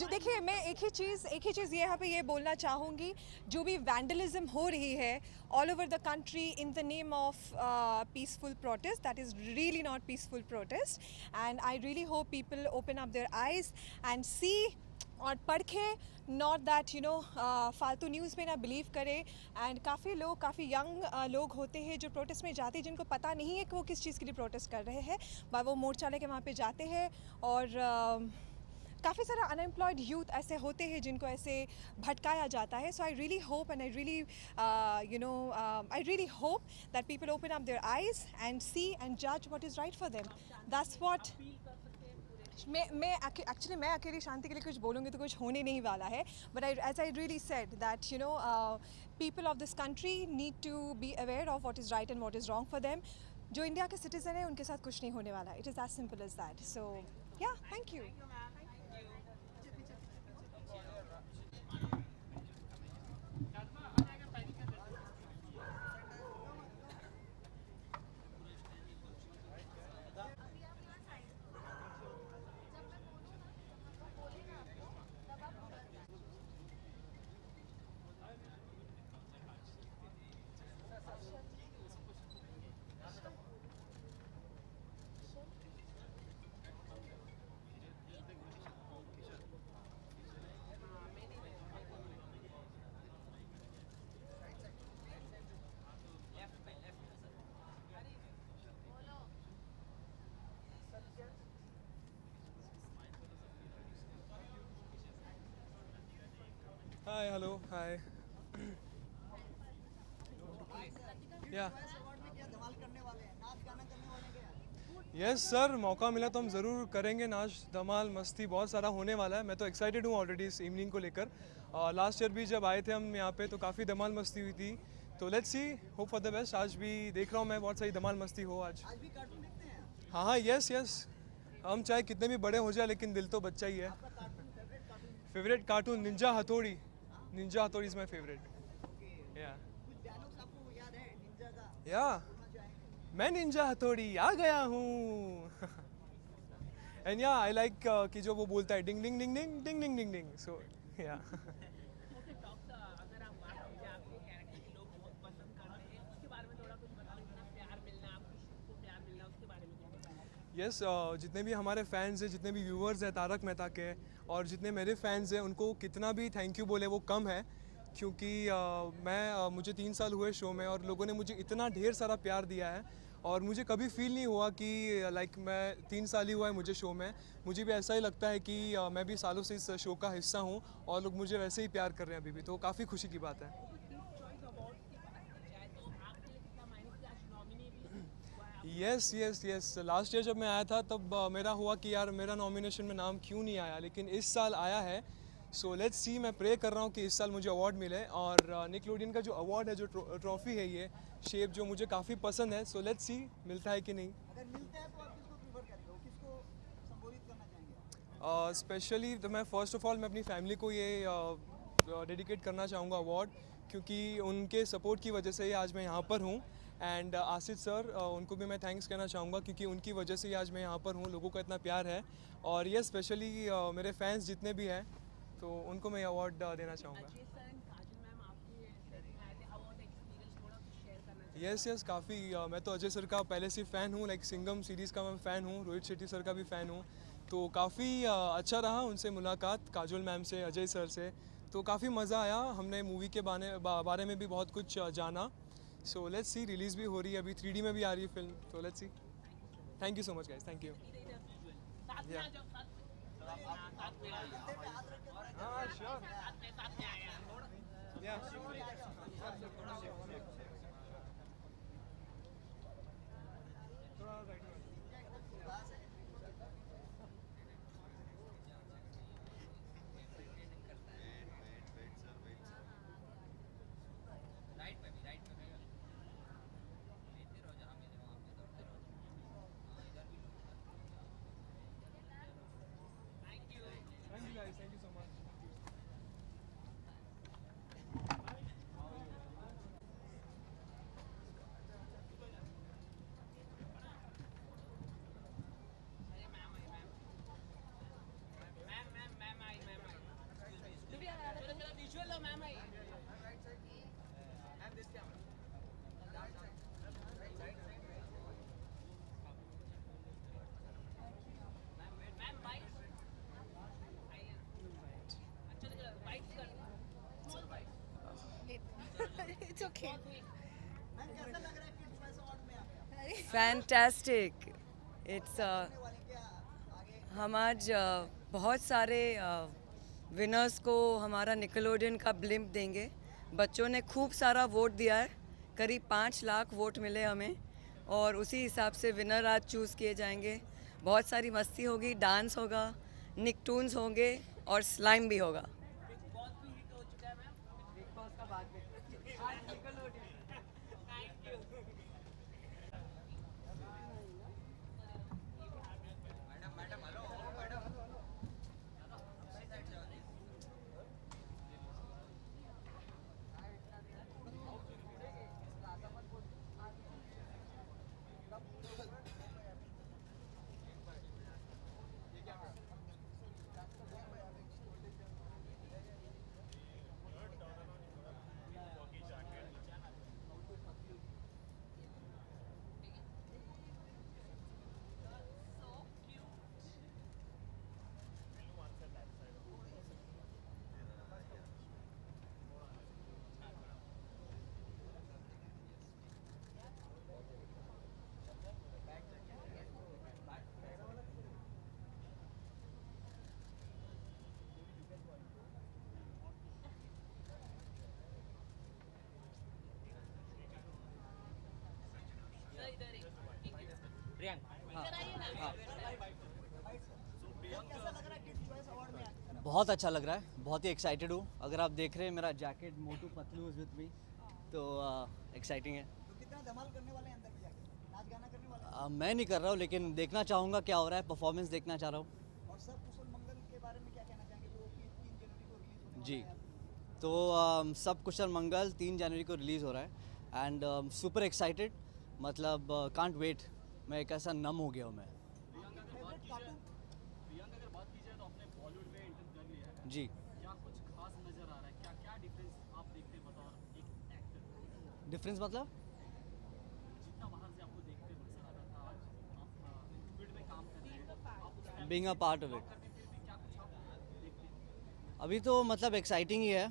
जो देखिए मैं एक ही चीज़ यहाँ पे ये बोलना चाहूँगी. जो भी वैंडलिज्म हो रही है all over the country in the name of peaceful protest, that is really not peaceful protest, and I really hope people open up their eyes and see और पढ़े, not that फालतू न्यूज़ में ना believe करें. And काफ़ी young लोग होते हैं जो प्रोटेस्ट में जाते हैं जिनको पता नहीं है कि वो किस चीज़ के लिए प्रोटेस्ट कर रहे हैं, पर वो मोर्चा लेके वहाँ पे जाते हैं. और काफ़ी सारा अनएम्प्लॉयड यूथ ऐसे होते हैं जिनको ऐसे भटकाया जाता है. So I really hope and I really hope that people open up their eyes and see and जज what is right for them. That's what मैं अकेली शांति के लिए कुछ बोलूँगी तो कुछ होने नहीं वाला है. But as I really said that people of this country need to be aware of what is right and what is wrong for them. जो इंडिया के सिटीजन है उनके साथ कुछ नहीं होने वाला. It is as simple as that. So yeah, thank you. Hello hi या यस सर, मौका मिला तो हम ज़रूर करेंगे नाच धमाल मस्ती, बहुत सारा होने वाला है। मैं तो एक्साइटेड हूँ ऑलरेडी इस इवनिंग को लेकर। लास्ट ईयर भी जब आए थे हम यहाँ पे तो काफ़ी धमाल मस्ती हुई थी, तो let's see, hope for the best. आज भी देख रहा हूँ मैं बहुत सारी धमाल मस्ती हो आज। भी कार्टून देखते हैं? हाँ हाँ, यस यस, हम चाहे कितने भी बड़े हो जाए लेकिन दिल तो बच्चा ही है। फेवरेट कार्टून निंजा हथौड़ी, निंजा हथौड़ी इज़ माई फेवरेट। या कुछ डायलॉग्स आपको याद है निंजा का? या मैं निंजा हथौड़ी आ गया हूँ। एंड या आई लाइक कि जो वो बोलता है डिंग डिंग डिंग डिंग डिंग डिंग डिंग डिंग, सो या। ओके टॉक्स, अगर आप बात करें आपके कैरेक्टर की लोग बहुत पसंद करते हैं, उसके बारे में थोड़ा कुछ बताओ। इतना प्यार मिलना, आपको प्यार मिलना, उसके बारे में कुछ बताओ। यस, जितने भी हमारे फैंस हैं, जितने भी व्यूअर्स हैं तारक मेहता के, और जितने मेरे फैंस हैं, उनको कितना भी थैंक यू बोले वो कम है। क्योंकि मुझे 3 साल हुए शो में और लोगों ने मुझे इतना ढेर सारा प्यार दिया है, और मुझे कभी फील नहीं हुआ कि लाइक मैं 3 साल ही हुआ है मुझे शो में। मुझे भी ऐसा ही लगता है कि मैं भी सालों से इस शो का हिस्सा हूँ और लोग मुझे वैसे ही प्यार कर रहे हैं अभी भी, तो काफ़ी खुशी की बात है। Yes yes yes, last year जब मैं आया था तब मेरा हुआ कि यार मेरा नॉमिनेशन में नाम क्यों नहीं आया, लेकिन इस साल आया है। सो लेट्स सी, मैं प्रे कर रहा हूँ कि इस साल मुझे अवार्ड मिले। और निकलोडियन का जो अवार्ड है, जो ट्रॉफी है, ये शेप जो मुझे काफ़ी पसंद है। सो लेट्स सी मिलता है कि नहीं। अगर मिलता है तो आप किसको प्रीफर करेंगे, किसको संबोधित करना चाहेंगे? स्पेशली तो मैं फ़र्स्ट ऑफ ऑल मैं अपनी फैमिली को ये डेडिकेट करना चाहूँगा अवार्ड, क्योंकि उनके सपोर्ट की वजह से ही आज मैं यहाँ पर हूँ। एंड आसिफ सर, उनको भी मैं थैंक्स कहना चाहूँगा, क्योंकि उनकी वजह से ही आज मैं यहाँ पर हूँ, लोगों का इतना प्यार है। और ये स्पेशली मेरे फैंस जितने भी हैं, तो उनको मैं अवार्ड देना चाहूँगा। यस यस, काफ़ी मैं तो अजय सर का पहले से फ़ैन हूँ, लाइक सिंघम सीरीज़ का मैं फ़ैन हूँ, रोहित शेट्टी सर का भी फ़ैन हूँ। तो काफ़ी अच्छा रहा उनसे मुलाकात, काजोल मैम से, अजय सर से, तो काफ़ी मज़ा आया। हमने मूवी के बारे में भी बहुत कुछ जाना। सो लेट्स सी, रिलीज़ भी हो रही है अभी, 3D में भी आ रही है फिल्म, तो let's see. Thank you so much guys, thank you. हाँ श्योर, या It's okay. मैम कैसा लग रहा है किड्स चॉइस अवार्ड में आके? फैंटास्टिक। इट्स हम आज बहुत सारे विनर्स को हमारा निकलोडियन का ब्लिम्प देंगे। बच्चों ने खूब सारा वोट दिया है, करीब 5 लाख वोट मिले हमें, और उसी हिसाब से विनर आज चूज़ किए जाएंगे। बहुत सारी मस्ती होगी, डांस होगा, निकटून्स होंगे और स्लाइम भी होगा। बहुत अच्छा लग रहा है, बहुत ही एक्साइटेड हूँ। अगर आप देख रहे हैं मेरा jacket Motu Patlu is with me, तो एक्साइटिंग है। तो कितना धमाल करने वाले हैं अंदर भी जाके, नाच गाना करने वाले हैं? मैं नहीं कर रहा हूँ, लेकिन देखना चाहूँगा क्या हो रहा है, परफॉर्मेंस देखना चाह रहा हूँ। और सब कुशल मंगल के बारे में क्या कहना चाहेंगे जो कि 3 जनवरी को रिलीज होने जी, वाला है? तो सब कुशल मंगल 3 जनवरी को रिलीज़ हो रहा है एंड सुपर एक्साइटेड, मतलब कांट वेट। मैं एक ऐसा नम हो गया हूँ मैं। Favourite cartoon? प्रियंका अगर बात की जाए तो आपने बॉलीवुड में एंटर कर लिया है, जी, क्या कुछ खास नजर आ रहा है? क्या क्या डिफरेंस आप देखते हैं बतौर एक एक्टर? डिफरेंस मतलब जितना बाहर से आपको देखते नजर आ रहा था, आज आप फील्ड में काम कर रहे हैं, आप उस being a part of it, करने फिर भी क्या कुछ आप देखते हैं? अभी तो मतलब एक्साइटिंग ही है।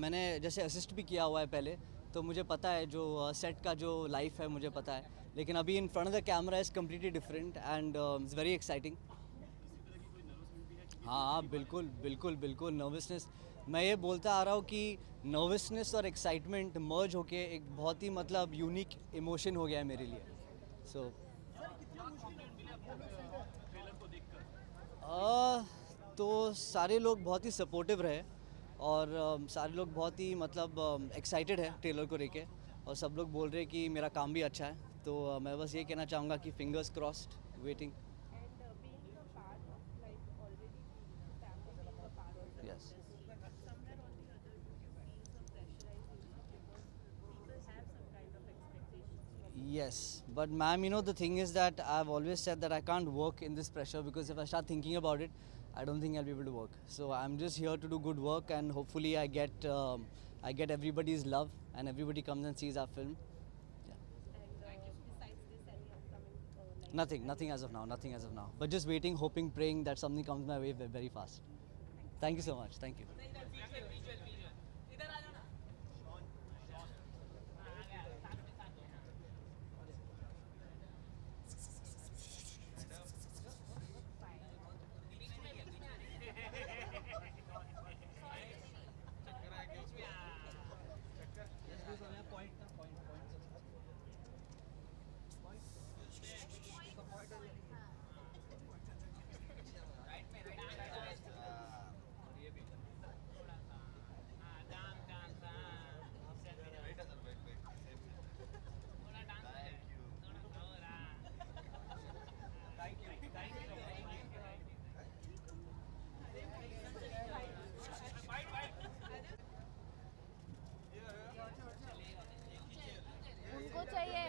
मैंने जैसे असिस्ट भी किया हुआ है पहले, तो मुझे पता है जो सेट का जो लाइफ है मुझे पता है, लेकिन अभी in front of the camera is completely different and it's very exciting. हाँ बिल्कुल बिल्कुल बिल्कुल, नर्वसनेस। मैं ये बोलता आ रहा हूँ कि नर्वसनेस और एक्साइटमेंट मर्ज होके एक बहुत ही मतलब यूनिक इमोशन हो गया है मेरे लिए। सो तो सारे लोग बहुत ही सपोर्टिव रहे और सारे लोग बहुत ही मतलब एक्साइटेड है ट्रेलर को लेके, और सब लोग बोल रहे हैं कि मेरा काम भी अच्छा है, तो मैं बस ये कहना चाहूँगा कि fingers crossed, waiting. Yes, yes, but ma'am, you know the thing is that I've always said that I can't work in this pressure, because if I start thinking about it, I don't think I'll be able to work. So I'm just here to do good work, and hopefully I get everybody's love and everybody comes and sees our film. Yeah. Besides this, any upcoming Nothing as of now, nothing as of now. But just waiting, hoping, praying that something comes my way very fast. Thank you so much. Thank you. उनको चाहिए।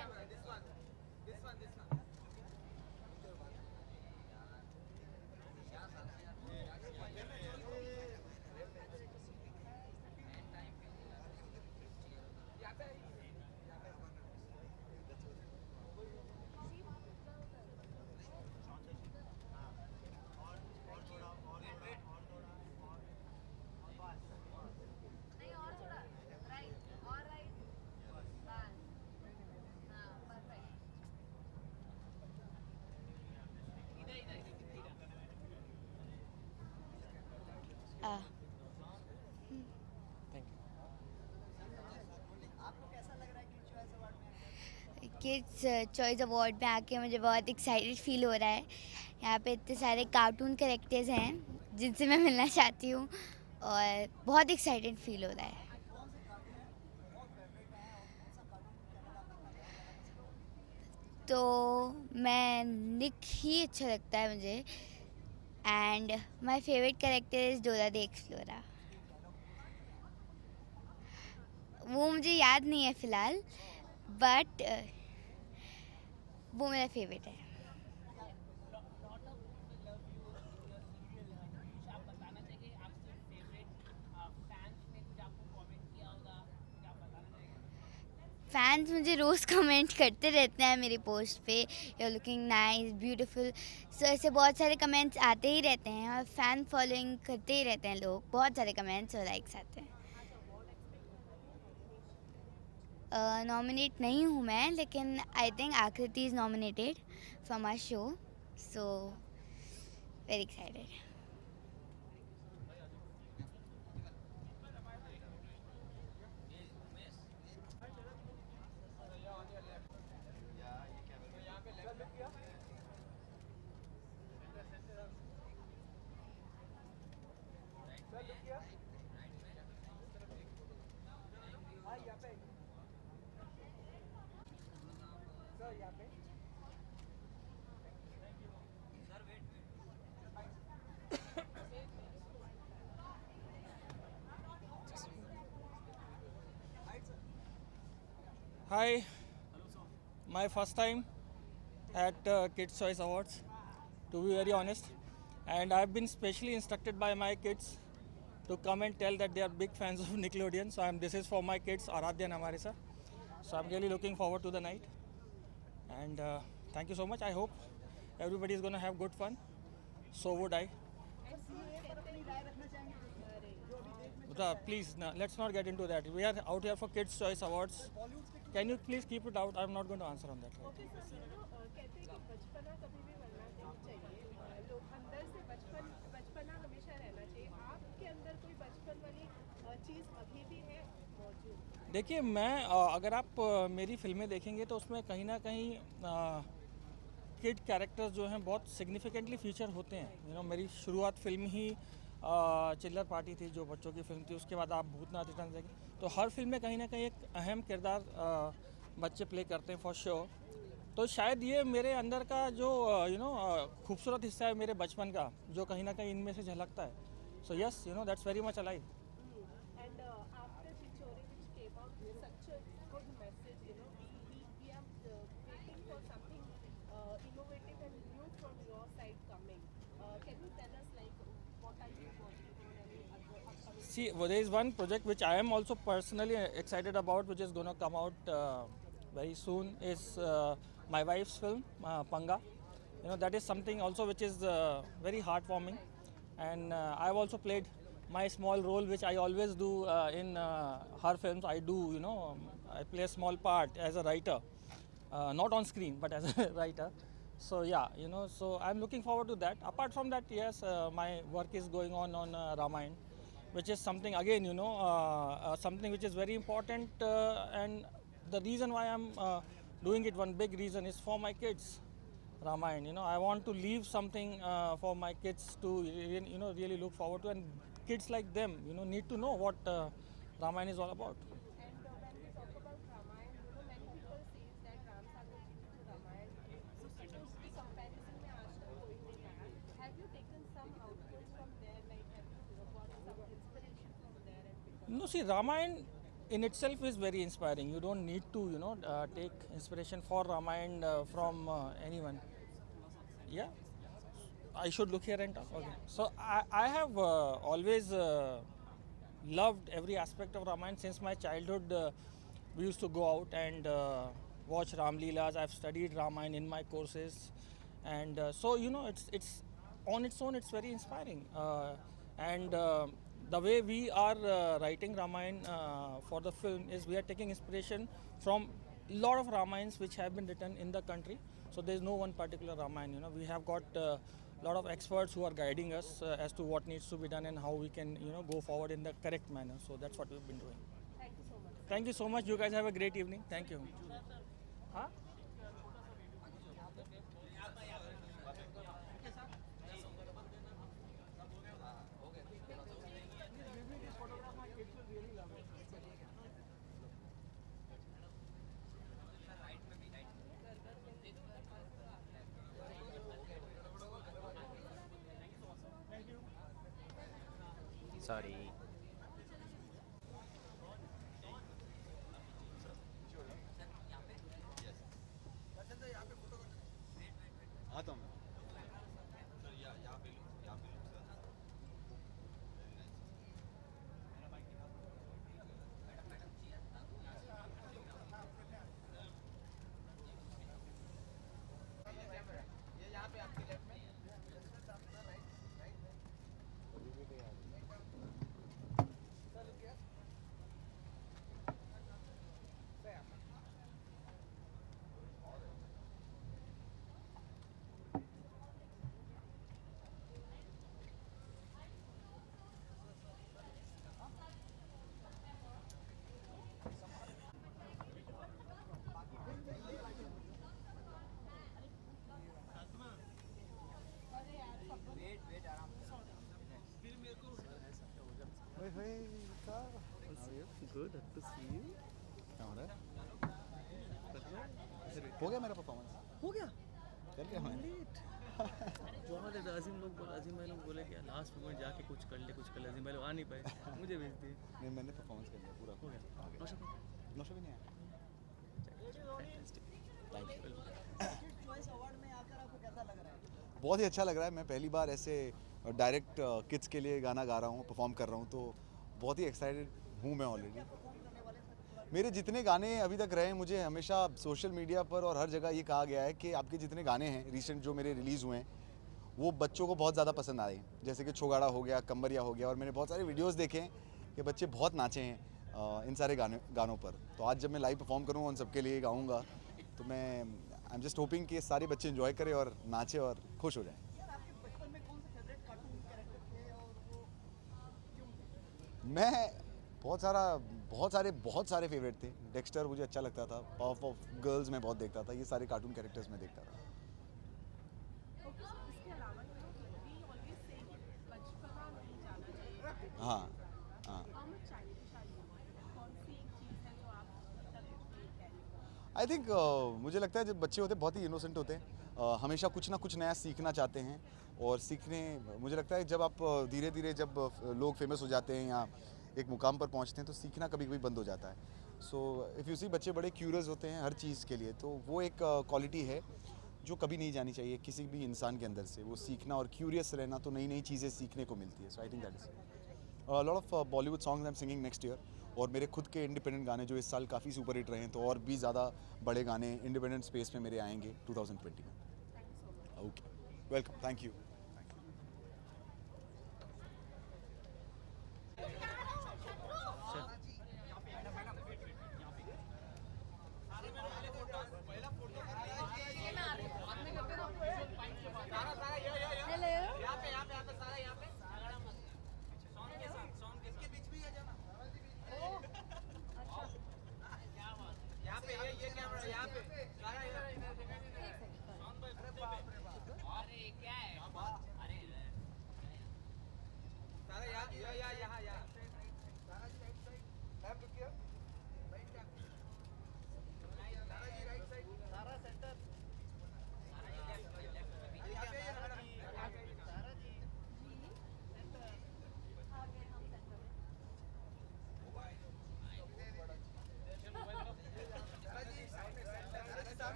नहीं और थोड़ा right और right बस हाँ perfect. आपको कैसा लग रहा है किड्स चॉइस अवार्ड में? किड्स चॉइस अवार्ड में आके मुझे बहुत एक्साइटेड फील हो रहा है। यहाँ पे इतने सारे कार्टून कैरेक्टर्स हैं जिनसे मैं मिलना चाहती हूँ, और बहुत एक्साइटेड फील हो रहा है। तो मैं निक ही अच्छा लगता है मुझे, and my favourite character is Dora the explorer. वो मुझे याद नहीं है फ़िलहाल, बट वो मेरा फेवरेट है। फैंस मुझे रोज़ कमेंट करते रहते हैं मेरी पोस्ट पे, you are looking nice, beautiful. So ऐसे बहुत सारे कमेंट्स आते ही रहते हैं, और फ़ैन फॉलोइंग करते ही रहते हैं लोग, बहुत सारे कमेंट्स और लाइक्स आते हैं। नॉमिनेट नहीं हूँ मैं, लेकिन I think Aakriti is nominated from our show, so very excited. Hi, my first time at Kids Choice Awards, to be very honest, and I've been specially instructed by my kids to come and tell that they are big fans of Nickelodeon. So this is for my kids, Aradhya and Amarisa. So I'm really looking forward to the night, and thank you so much. I hope everybody is going to have good fun. So would I. Please, no, let's not get into that. We are out here for Kids Choice Awards. Can you please keep it out? I'm not going to answer on that. Okay sir कहते हैं कि बचपना कभी भी मरना नहीं चाहिए लोग अंदर से बचपना हमेशा रहना चाहिए आपके अंदर कोई बचपन वाली चीज़ अभी भी है मौजूद देखिए मैं अगर आप मेरी फिल्में देखेंगे तो उसमें कहीं ना कहीं किड कैरेक्टर्स जो हैं बहुत सिग्निफिकेंटली फीचर होते हैं मेरी शुरुआत फिल्म ही चिल्लर पार्टी थी जो बच्चों की फिल्म थी उसके बाद आप भूतनाथ रिटर्न्स देखें तो हर फिल्म में कहीं ना कहीं एक अहम किरदार बच्चे प्ले करते हैं फॉर श्योर तो शायद ये मेरे अंदर का जो खूबसूरत हिस्सा है मेरे बचपन का जो कहीं ना कहीं इनमें से झलकता है so yes that's very much alive and after Chichore which came out with such a good message we are waiting for something innovative and new from your side coming can you tell us like what are you working on any other upcoming See, there is one project which I am also personally excited about, which is going to come out very soon. Is my wife's film, Panga. That is something also which is very heartwarming, and I've also played my small role, which I always do in her films. I do, I play a small part as a writer, not on screen, but as a writer. So yeah, so I'm looking forward to that. Apart from that, yes, my work is going on Ramayana, which is something again, something which is very important. And the reason why I'm doing it, one big reason is for my kids. Ramayana, I want to leave something for my kids to, really look forward to, and kids like them, need to know what Ramayana is all about. and when we talk about Ramayana many people say that Ram Sagar ji ने जो रामायण लिखी उसकी comparison में आज तक कोई नहीं आया have you taken some outputs from there like have you got some inspiration from there and become No, see, Ramayana in itself is very inspiring. You don't need to, take inspiration for Ramayana from anyone. Yeah, I should look here and talk. Okay. So I have always loved every aspect of Ramayana since my childhood. We used to go out and watch Ram Leelas. I've studied Ramayana in my courses, and so it's on its own. It's very inspiring, and the way we are writing Ramayana for the film is we are taking inspiration from a lot of Ramayans which have been written in the country. So there's no one particular Ramayana. We have got a lot of experts who are guiding us as to what needs to be done and how we can go forward in the correct manner. So that's what we've been doing. thank you so much Thank you so much. You guys have a great evening. Thank you. Huh? Sorry आता हूँ Good to see you. क्या हो रहा है? हो गया मेरा performance, हो गया कर लिया मैंने। बहुत है अजीम भाई लोग बोले कि लास्ट मोमेंट जाके कुछ कर ले अजीम भाई लोग आ नहीं पाए मुझे भेज दिए नहीं मैंने परफॉर्मेंस कर लिया पूरा, हो गया नौशा भी नहीं आया। चॉइस अवार्ड में आकर आपको कैसा लग रहा है? बहुत ही अच्छा लग रहा है। मैं पहली बार ऐसे डायरेक्ट किड्स के लिए गाना गा रहा हूँ, परफॉर्म कर रहा हूँ, तो बहुत ही एक्साइटेड हूँ मैं ऑलरेडी। मेरे जितने गाने अभी तक रहे हैं, मुझे हमेशा सोशल मीडिया पर और हर जगह ये कहा गया है कि आपके जितने गाने हैं रिसेंट जो मेरे रिलीज़ हुए हैं वो बच्चों को बहुत ज़्यादा पसंद आए, जैसे कि छोगाड़ा हो गया, कंबरिया हो गया, और मैंने बहुत सारे वीडियोस देखे हैं कि बच्चे बहुत नाचे हैं इन सारे गानों पर। तो आज जब मैं लाइव परफॉर्म करूँगा उन सबके लिए गाऊँगा, तो मैं आई एम जस्ट होपिंग कि सारे बच्चे एंजॉय करें और नाचे और खुश हो जाएं। मैं बहुत सारे फेवरेट थे। डेक्स्टर मुझे अच्छा लगता था, पावर ऑफ गर्ल्स मैं बहुत देखता था, ये सारे कार्टून कैरेक्टर्स मैं देखता था। हाँ हाँ, आई थिंक मुझे लगता है जब बच्चे होते हैं बहुत ही इनोसेंट होते हैं, हमेशा कुछ ना कुछ नया सीखना चाहते हैं, और सीखने मुझे लगता है जब आप धीरे धीरे जब लोग फेमस हो जाते हैं या एक मुकाम पर पहुंचते हैं तो सीखना कभी कभी बंद हो जाता है। सो इफ़ यू सी बच्चे बड़े क्यूरियस होते हैं हर चीज़ के लिए, तो वो एक क्वालिटी है जो कभी नहीं जानी चाहिए किसी भी इंसान के अंदर से, वो सीखना और क्यूरियस रहना, तो नई नई चीज़ें सीखने को मिलती है। So I think that is lot of Bollywood songs I am singing next year, और मेरे खुद के इंडिपेंडेंट गाने जो इस साल काफ़ी सुपर हिट रहे हैं, तो और भी ज़्यादा बड़े गाने इंडिपेंडेंट स्पेस में मेरे आएंगे 2020 में। Okay, welcome, thank you.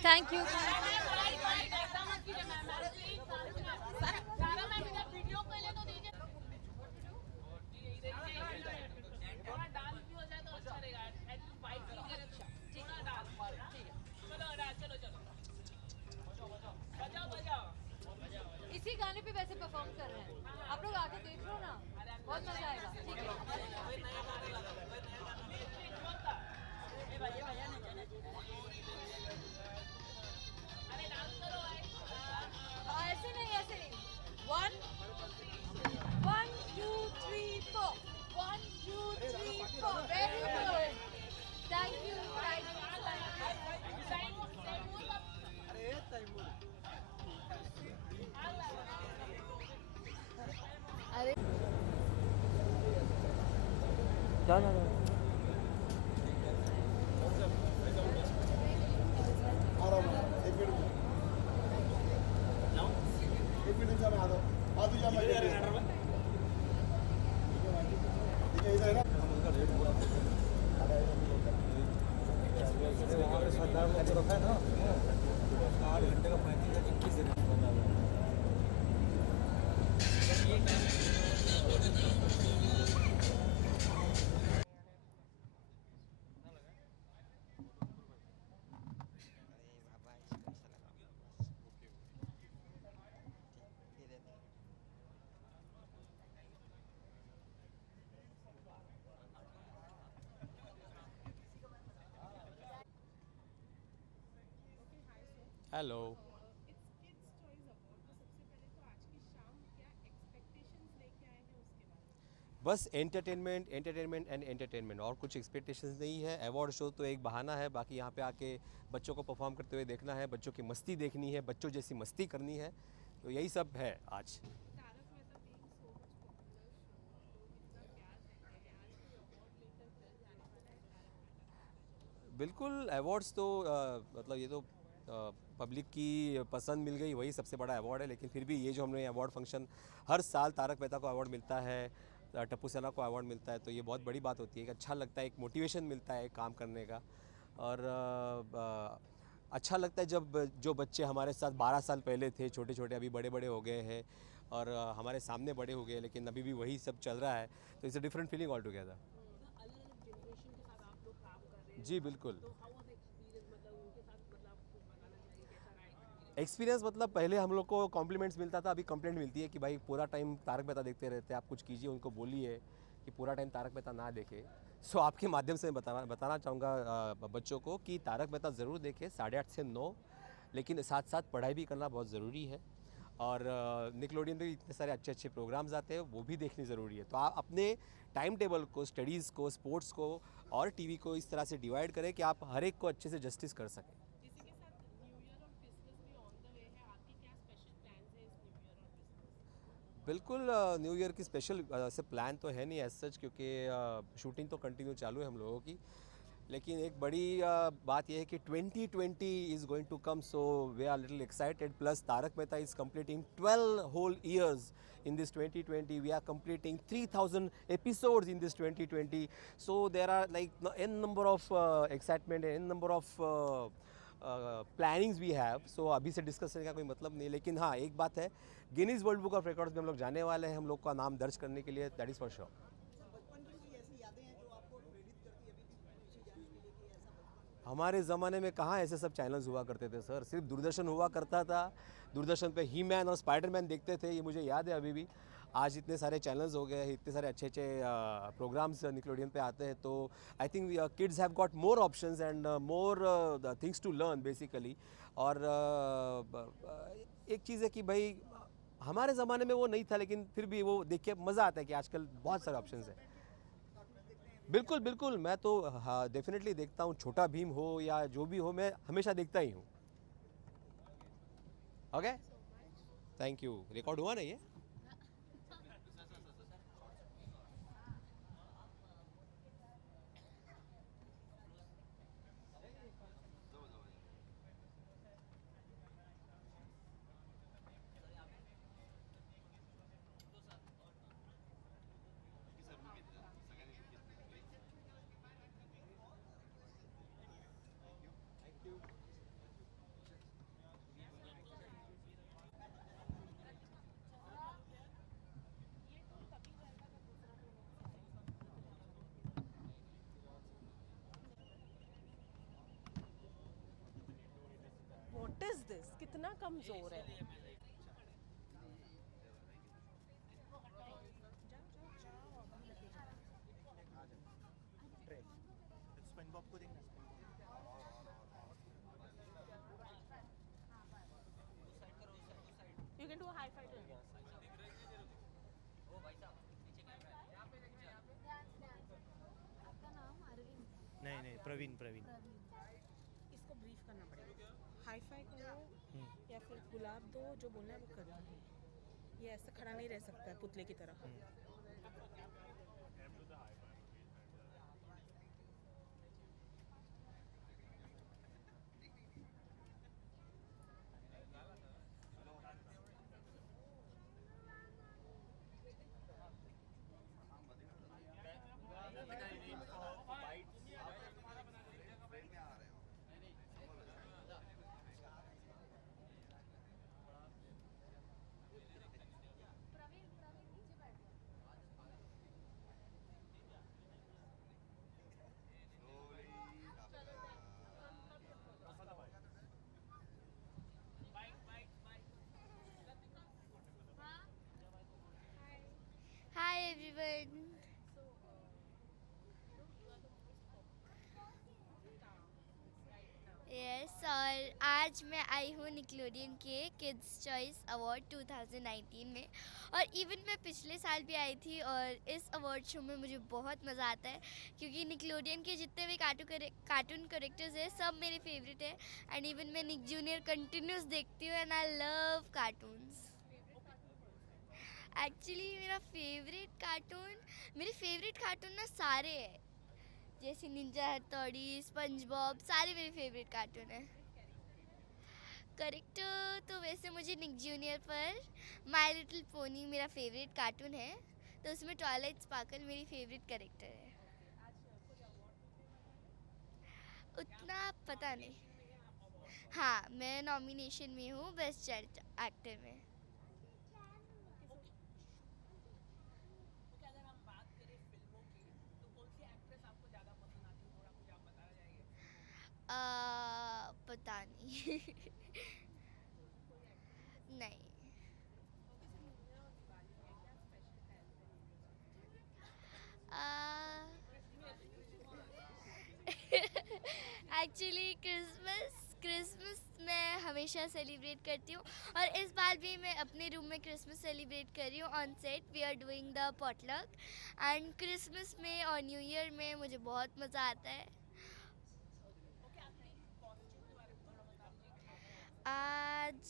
Thank you. इसी गाने पे वैसे परफॉर्म कर रहे हैं, आप लोग आके देख लो ना, बहुत मजा आएगा। ठीक है, ऐसे नहीं 1 2 3 4 1 2 3 4 वेरी गुड, थैंक यू। अरे जा hello. It's kids choice award, तो सबसे पहले तो आज की शाम क्या एक्सपेक्टेशंस लेके आए हैं उसके बारे में। बस एंटरटेनमेंट एंटरटेनमेंट एंड एंटरटेनमेंट, और कुछ एक्सपेक्टेशंस नहीं है। अवार्ड शो तो एक बहाना है, बाकी यहाँ पे आके बच्चों को परफॉर्म करते हुए देखना है, बच्चों की मस्ती देखनी है, बच्चों जैसी मस्ती करनी है, तो यही सब है आज। Tarak Mehta being so much popular show, लोग इतना प्यार देते हैं, आज कोई अवार्ड लेकर घर जाने वाला है तारक मेहता। बिल्कुल, अवार्ड्स तो मतलब ये तो पब्लिक की पसंद मिल गई, वही सबसे बड़ा अवार्ड है। लेकिन फिर भी ये जो हमने अवार्ड फंक्शन, हर साल तारक मेहता को अवार्ड मिलता है, टप्पू सेना को अवार्ड मिलता है, तो ये बहुत बड़ी बात होती है। एक अच्छा लगता है, एक मोटिवेशन मिलता है काम करने का। और अच्छा लगता है जब जो बच्चे हमारे साथ 12 साल पहले थे, छोटे छोटे, अभी बड़े बड़े हो गए हैं और हमारे सामने बड़े हो गए, लेकिन अभी भी वही सब चल रहा है, तो it's a different feeling all together. अलग-अलग जनरेशन के साथ आप लोग काम कर रहे हैं। जी बिल्कुल। तो हाउ वाज एक्सपीरियंस, मतलब उनके साथ, मतलब आपको बताना चाहिए कैसा रहा एक्सपीरियंस। एक्सपीरियंस मतलब पहले हम लोग को कॉम्प्लीमेंट्स मिलता था, अभी कंप्लेंट मिलती है कि भाई पूरा टाइम तारक मेहता देखते रहते हैं, आप कुछ कीजिए, उनको बोलिए कि पूरा टाइम तारक मेहता ना देखे। सो आपके माध्यम से बताना चाहूँगा बच्चों को कि तारक मेहता ज़रूर देखें 8:30 से 9, लेकिन साथ साथ पढ़ाई भी करना बहुत ज़रूरी है। और निकलोडियन पे इतने सारे अच्छे अच्छे प्रोग्राम्स आते हैं, वो भी देखनी ज़रूरी है। तो आप अपने टाइम टेबल को, स्टडीज़ को, स्पोर्ट्स को और टीवी को इस तरह से डिवाइड करें कि आप हर एक को अच्छे से जस्टिस कर सकें। इसी के साथ न्यू ईयर और क्रिसमस भी ऑन द वे है, आपके क्या स्पेशल प्लान्स हैं इस न्यू ईयर और क्रिसमस। बिल्कुल, न्यू ईयर की स्पेशल से प्लान तो है नहीं एज सच, क्योंकि शूटिंग तो कंटिन्यू चालू है हम लोगों की। लेकिन एक बड़ी बात यह है कि 2020 is going to come, so we are little excited. Plus Tarak Mehta is completing 12 whole years in this 2020. We are completing 3000 episodes in this 2020, so there are like n number of excitement and n number of plannings भी have. सो अभी से discuss करने का कोई मतलब नहीं, लेकिन हाँ एक बात है, Guinness world book of records में हम लोग जाने वाले हैं, हम लोग का नाम दर्ज करने के लिए, दैट इज़ फॉर श्योर। बचपन की कोई ऐसी यादें हैं जो आपको प्रेरित करती है अभी भी पीछे जाने के लिए कि ऐसा बचपन। हमारे ज़माने में कहाँ ऐसे सब चैनल्स हुआ करते थे सर, सिर्फ दूरदर्शन हुआ करता था। दूरदर्शन पे ही मैन और स्पाइडरमैन देखते थे, ये मुझे याद है अभी भी। आज इतने सारे चैनल्स हो गए हैं, इतने सारे अच्छे अच्छे प्रोग्राम्स निकलोडियन पे आते हैं, तो I think kids have got more options and more things to learn basically. और एक चीज़ है कि भाई हमारे ज़माने में वो नहीं था, लेकिन फिर भी वो देख के मज़ा आता है कि आजकल बहुत सारे ऑप्शंस हैं। बिल्कुल बिल्कुल, मैं तो हाँ डेफिनेटली देखता हूँ, छोटा भीम हो या जो भी हो, मैं हमेशा देखता ही हूँ। Okay, thank you. रिकॉर्ड हुआ ना ये? व्हाट इज दिस, कितना कमजोर है। स्पिनबॉब को देखना। You can do high five. आपका नाम अरविंद? नहीं नहीं, प्रवीण। इसको ब्रीफ करना पड़ेगा, हाई फाई करो या फिर गुलाब दो, जो बोलना है वो करना है। ये ऐसे खड़ा नहीं रह सकता है पुतले की तरह। यस और आज मैं आई हूँ निकलोडियन के किड्स चॉइस अवार्ड 2019 में और इवन मैं पिछले साल भी आई थी और इस अवार्ड शो में मुझे बहुत मज़ा आता है क्योंकि निकलोडियन के जितने भी कार्टून करेक्टर्स हैं सब मेरे फेवरेट हैं एंड इवन मैं निक जूनियर कंटिन्यूस देखती हूँ and I love cartoons. Actually मेरे फेवरेट कार्टून ना सारे हैं जैसे निंजा हथौड़ी स्पंज बॉब सारे मेरे फेवरेट कार्टून हैं। करेक्टर तो वैसे मुझे निक जूनियर पर माय लिटिल पोनी मेरा फेवरेट कार्टून है तो उसमें ट्वाइलाइट स्पार्कल मेरी फेवरेट करेक्टर है। उतना पता नहीं। हाँ मैं नॉमिनेशन में हूँ बेस्ट चाइल्ड एक्टर में। पता नहीं नहीं एक्चुअली क्रिसमस मैं हमेशा सेलिब्रेट करती हूँ और इस बार भी मैं अपने रूम में क्रिसमस सेलिब्रेट कर रही हूँ on set we are doing the potluck and Christmas में और न्यू ईयर में मुझे बहुत मज़ा आता है। आज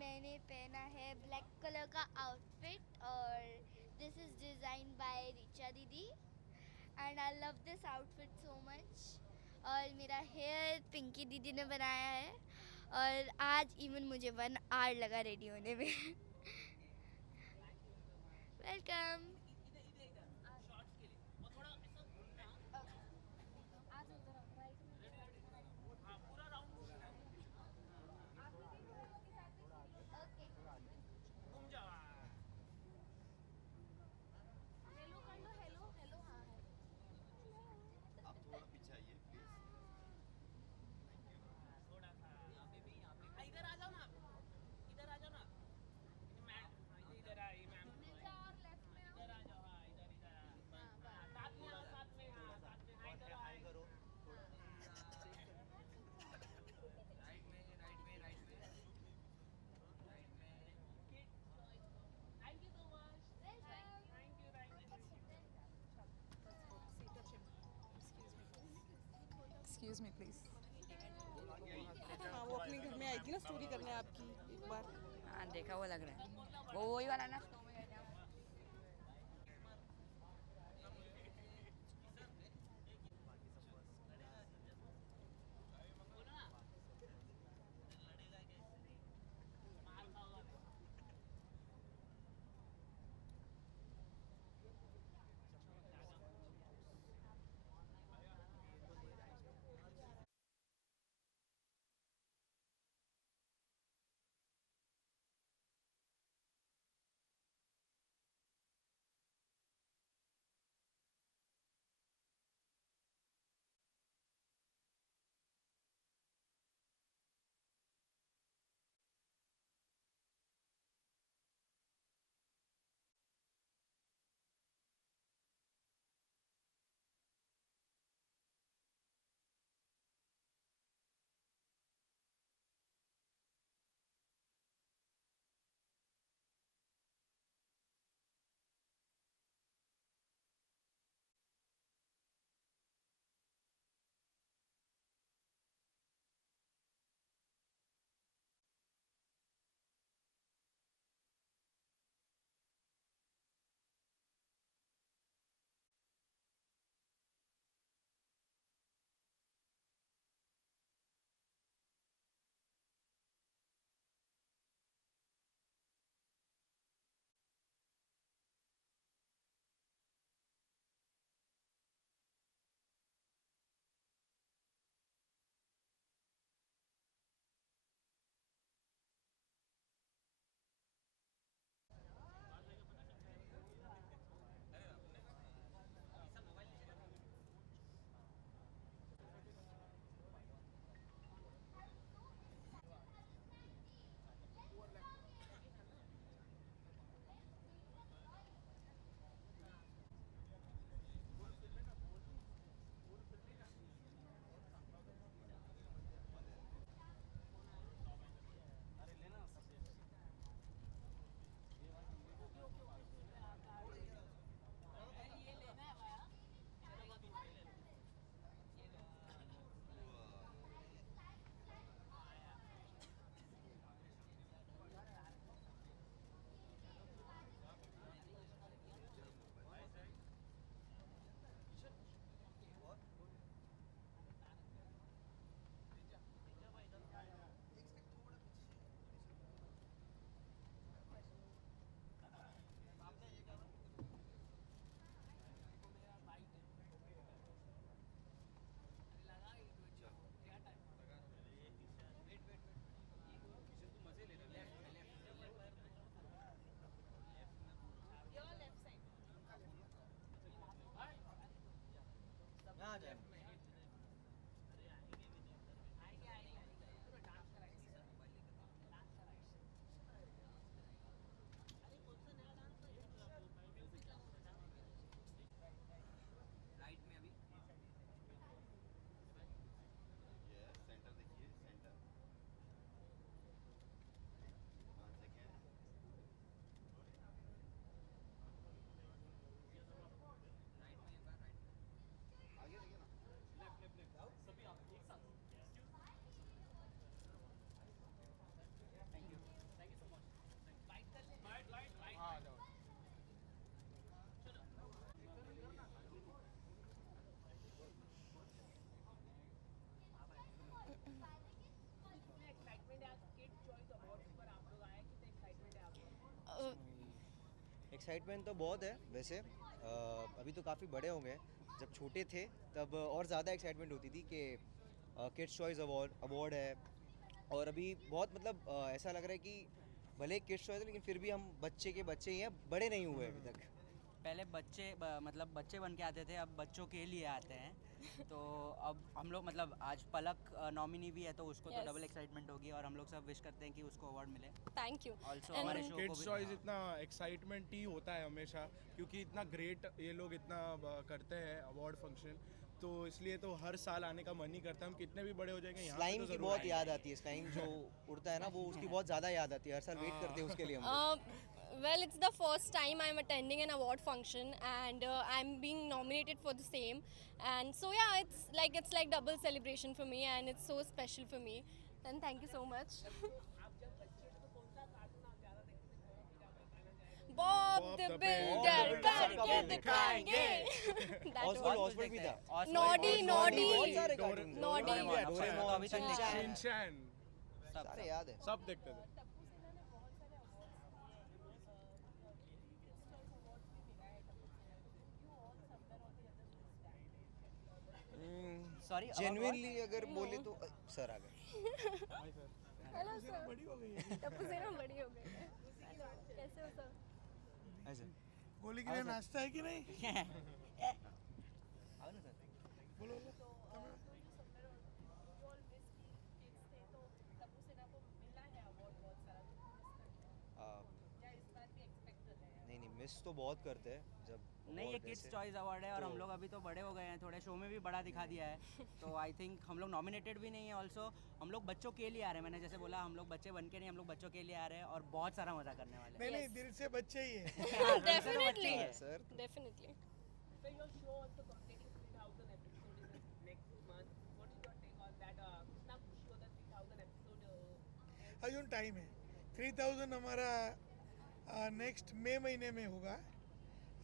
मैंने पहना है ब्लैक कलर का आउटफिट और this is design by Richa didi and I love this outfit so much और मेरा हेयर पिंकी दीदी ने बनाया है और आज इवन मुझे 1 आवर लगा रेडी होने में। वेलकम। Excuse me please. हाँ वो अपने घर में आई थी ना स्टोरी करने आपकी एक बार। हाँ देखा हुआ लग रहा है वो वही वाला ना। एक्साइटमेंट तो बहुत है वैसे। अभी तो काफ़ी बड़े हो गए, जब छोटे थे तब और ज़्यादा एक्साइटमेंट होती थी कि किड्स चॉइस अवार्ड है, और अभी बहुत मतलब ऐसा लग रहा है कि भले किड्स चॉइस है लेकिन फिर भी हम बच्चे के बच्चे ही हैं, बड़े नहीं हुए अभी तक। पहले मतलब बच्चे बन के आते थे, अब बच्चों के लिए आते हैं। तो अब हम लोग मतलब आज पलक नॉमिनी भी है तो उसको तो डबल एक्साइटमेंट होगी, और हम लोग सब विश करते हैं कि उसको अवार्ड मिले। Thank you. ऑल्सो हमारे शो को किड्स भी चॉइस इतना एक्साइटमेंट ही होता है हमेशा, क्योंकि इतना ग्रेट ये लोग इतना करते हैं अवार्ड फंक्शन, तो इसलिए तो हर साल आने का मन ही करता है। हम कितने भी बड़े हो जाएंगे यहाँ पे स्लाइम तो की जरूर बहुत आएंगे। याद आती है, स्लाइम जो उड़ता है ना वो उसकी बहुत ज़्यादा याद आती है, हर साल वेट करते हैं उसके लिए हम लोग। Well, it's the first time I'm attending an award function, and I'm being nominated for the same. And so yeah, it's like double celebration for me, and it's so special for me. And thank you so much. Bob the Builder करके दिखाएंगे। Oswald भी था। Noddy, Noddy, बहुत सारे cartoon Noddy, Doraemon, Shinchan, Shinchan, सारे याद है। सब देखते थे। Sorry, जेन्युइनली अगर बोले तो सर आ गए। Hello sir. बड़ी हो गई है। टप्पू से ना बड़ी हो गई है। कैसे हो सर? ऐसे गोली के लिए नाश्ता है कि नहीं? आओ ना सर। बोलो नहीं मिस तो बहुत करते हैं जब नहीं, ये award किड्स ऐसे- चॉइस अवार्ड है और हम तो- लोग अभी तो बड़े हो गए हैं, थोड़े शो में भी बड़ा दिखा दिया है। तो आई थिंक हम लोग नॉमिनेटेड भी नहीं है। ऑल्सो हम लोग बच्चों के लिए आ रहे हैं, मैंने जैसे बोला हम लोग बच्चे बन के नहीं, हम लोग बच्चों के लिए आ रहे हैं और बहुत सारा मजा करने वाले हैं। नहीं दिल से बच्चे ही है। Definitely. Sir Definitely. So your show also completing 3,000 episodes in the next month. What is your take on that? कितना खुशी होता है 3,000 episode? अजून टाइम है। 3000 हमारा नेक्स्ट मई महीने में होगा,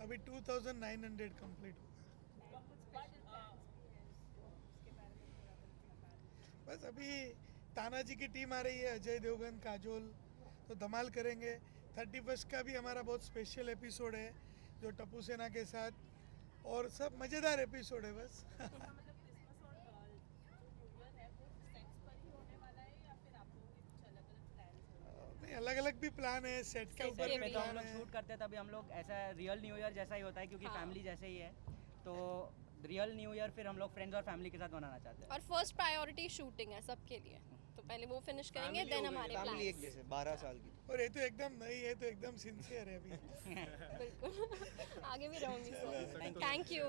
अभी 2900 कंप्लीट होगा। बस अभी तानाजी की टीम आ रही है, अजय देवगन, काजोल, तो धमाल करेंगे। 31 का भी हमारा बहुत स्पेशल एपिसोड है जो टप्पू सेना के साथ, और सब मज़ेदार एपिसोड है बस। नहीं अलग अलग भी प्लान है, सेट के ऊपर भी पे तो हम प्लान लोग है। शूट करते हैं तभी हम लोग ऐसा रियल न्यू ईयर जैसा ही होता है, क्योंकि फैमिली जैसे ही है। तो रियल न्यू ईयर फिर हम लोग फ्रेंड्स और फैमिली के साथ मनाना चाहते हैं। और फर्स्ट प्रायोरिटी शूटिंग है सबके लिए, तो पहले वो फिनिश करेंगे देन हमारे फैमिली एक प्लान्स। जैसे 12 साल की। और ये तो एकदम नई है, तो एकदम सिंसियर है अभी। बिल्कुल आगे भी रहूंगी सर। Thank you.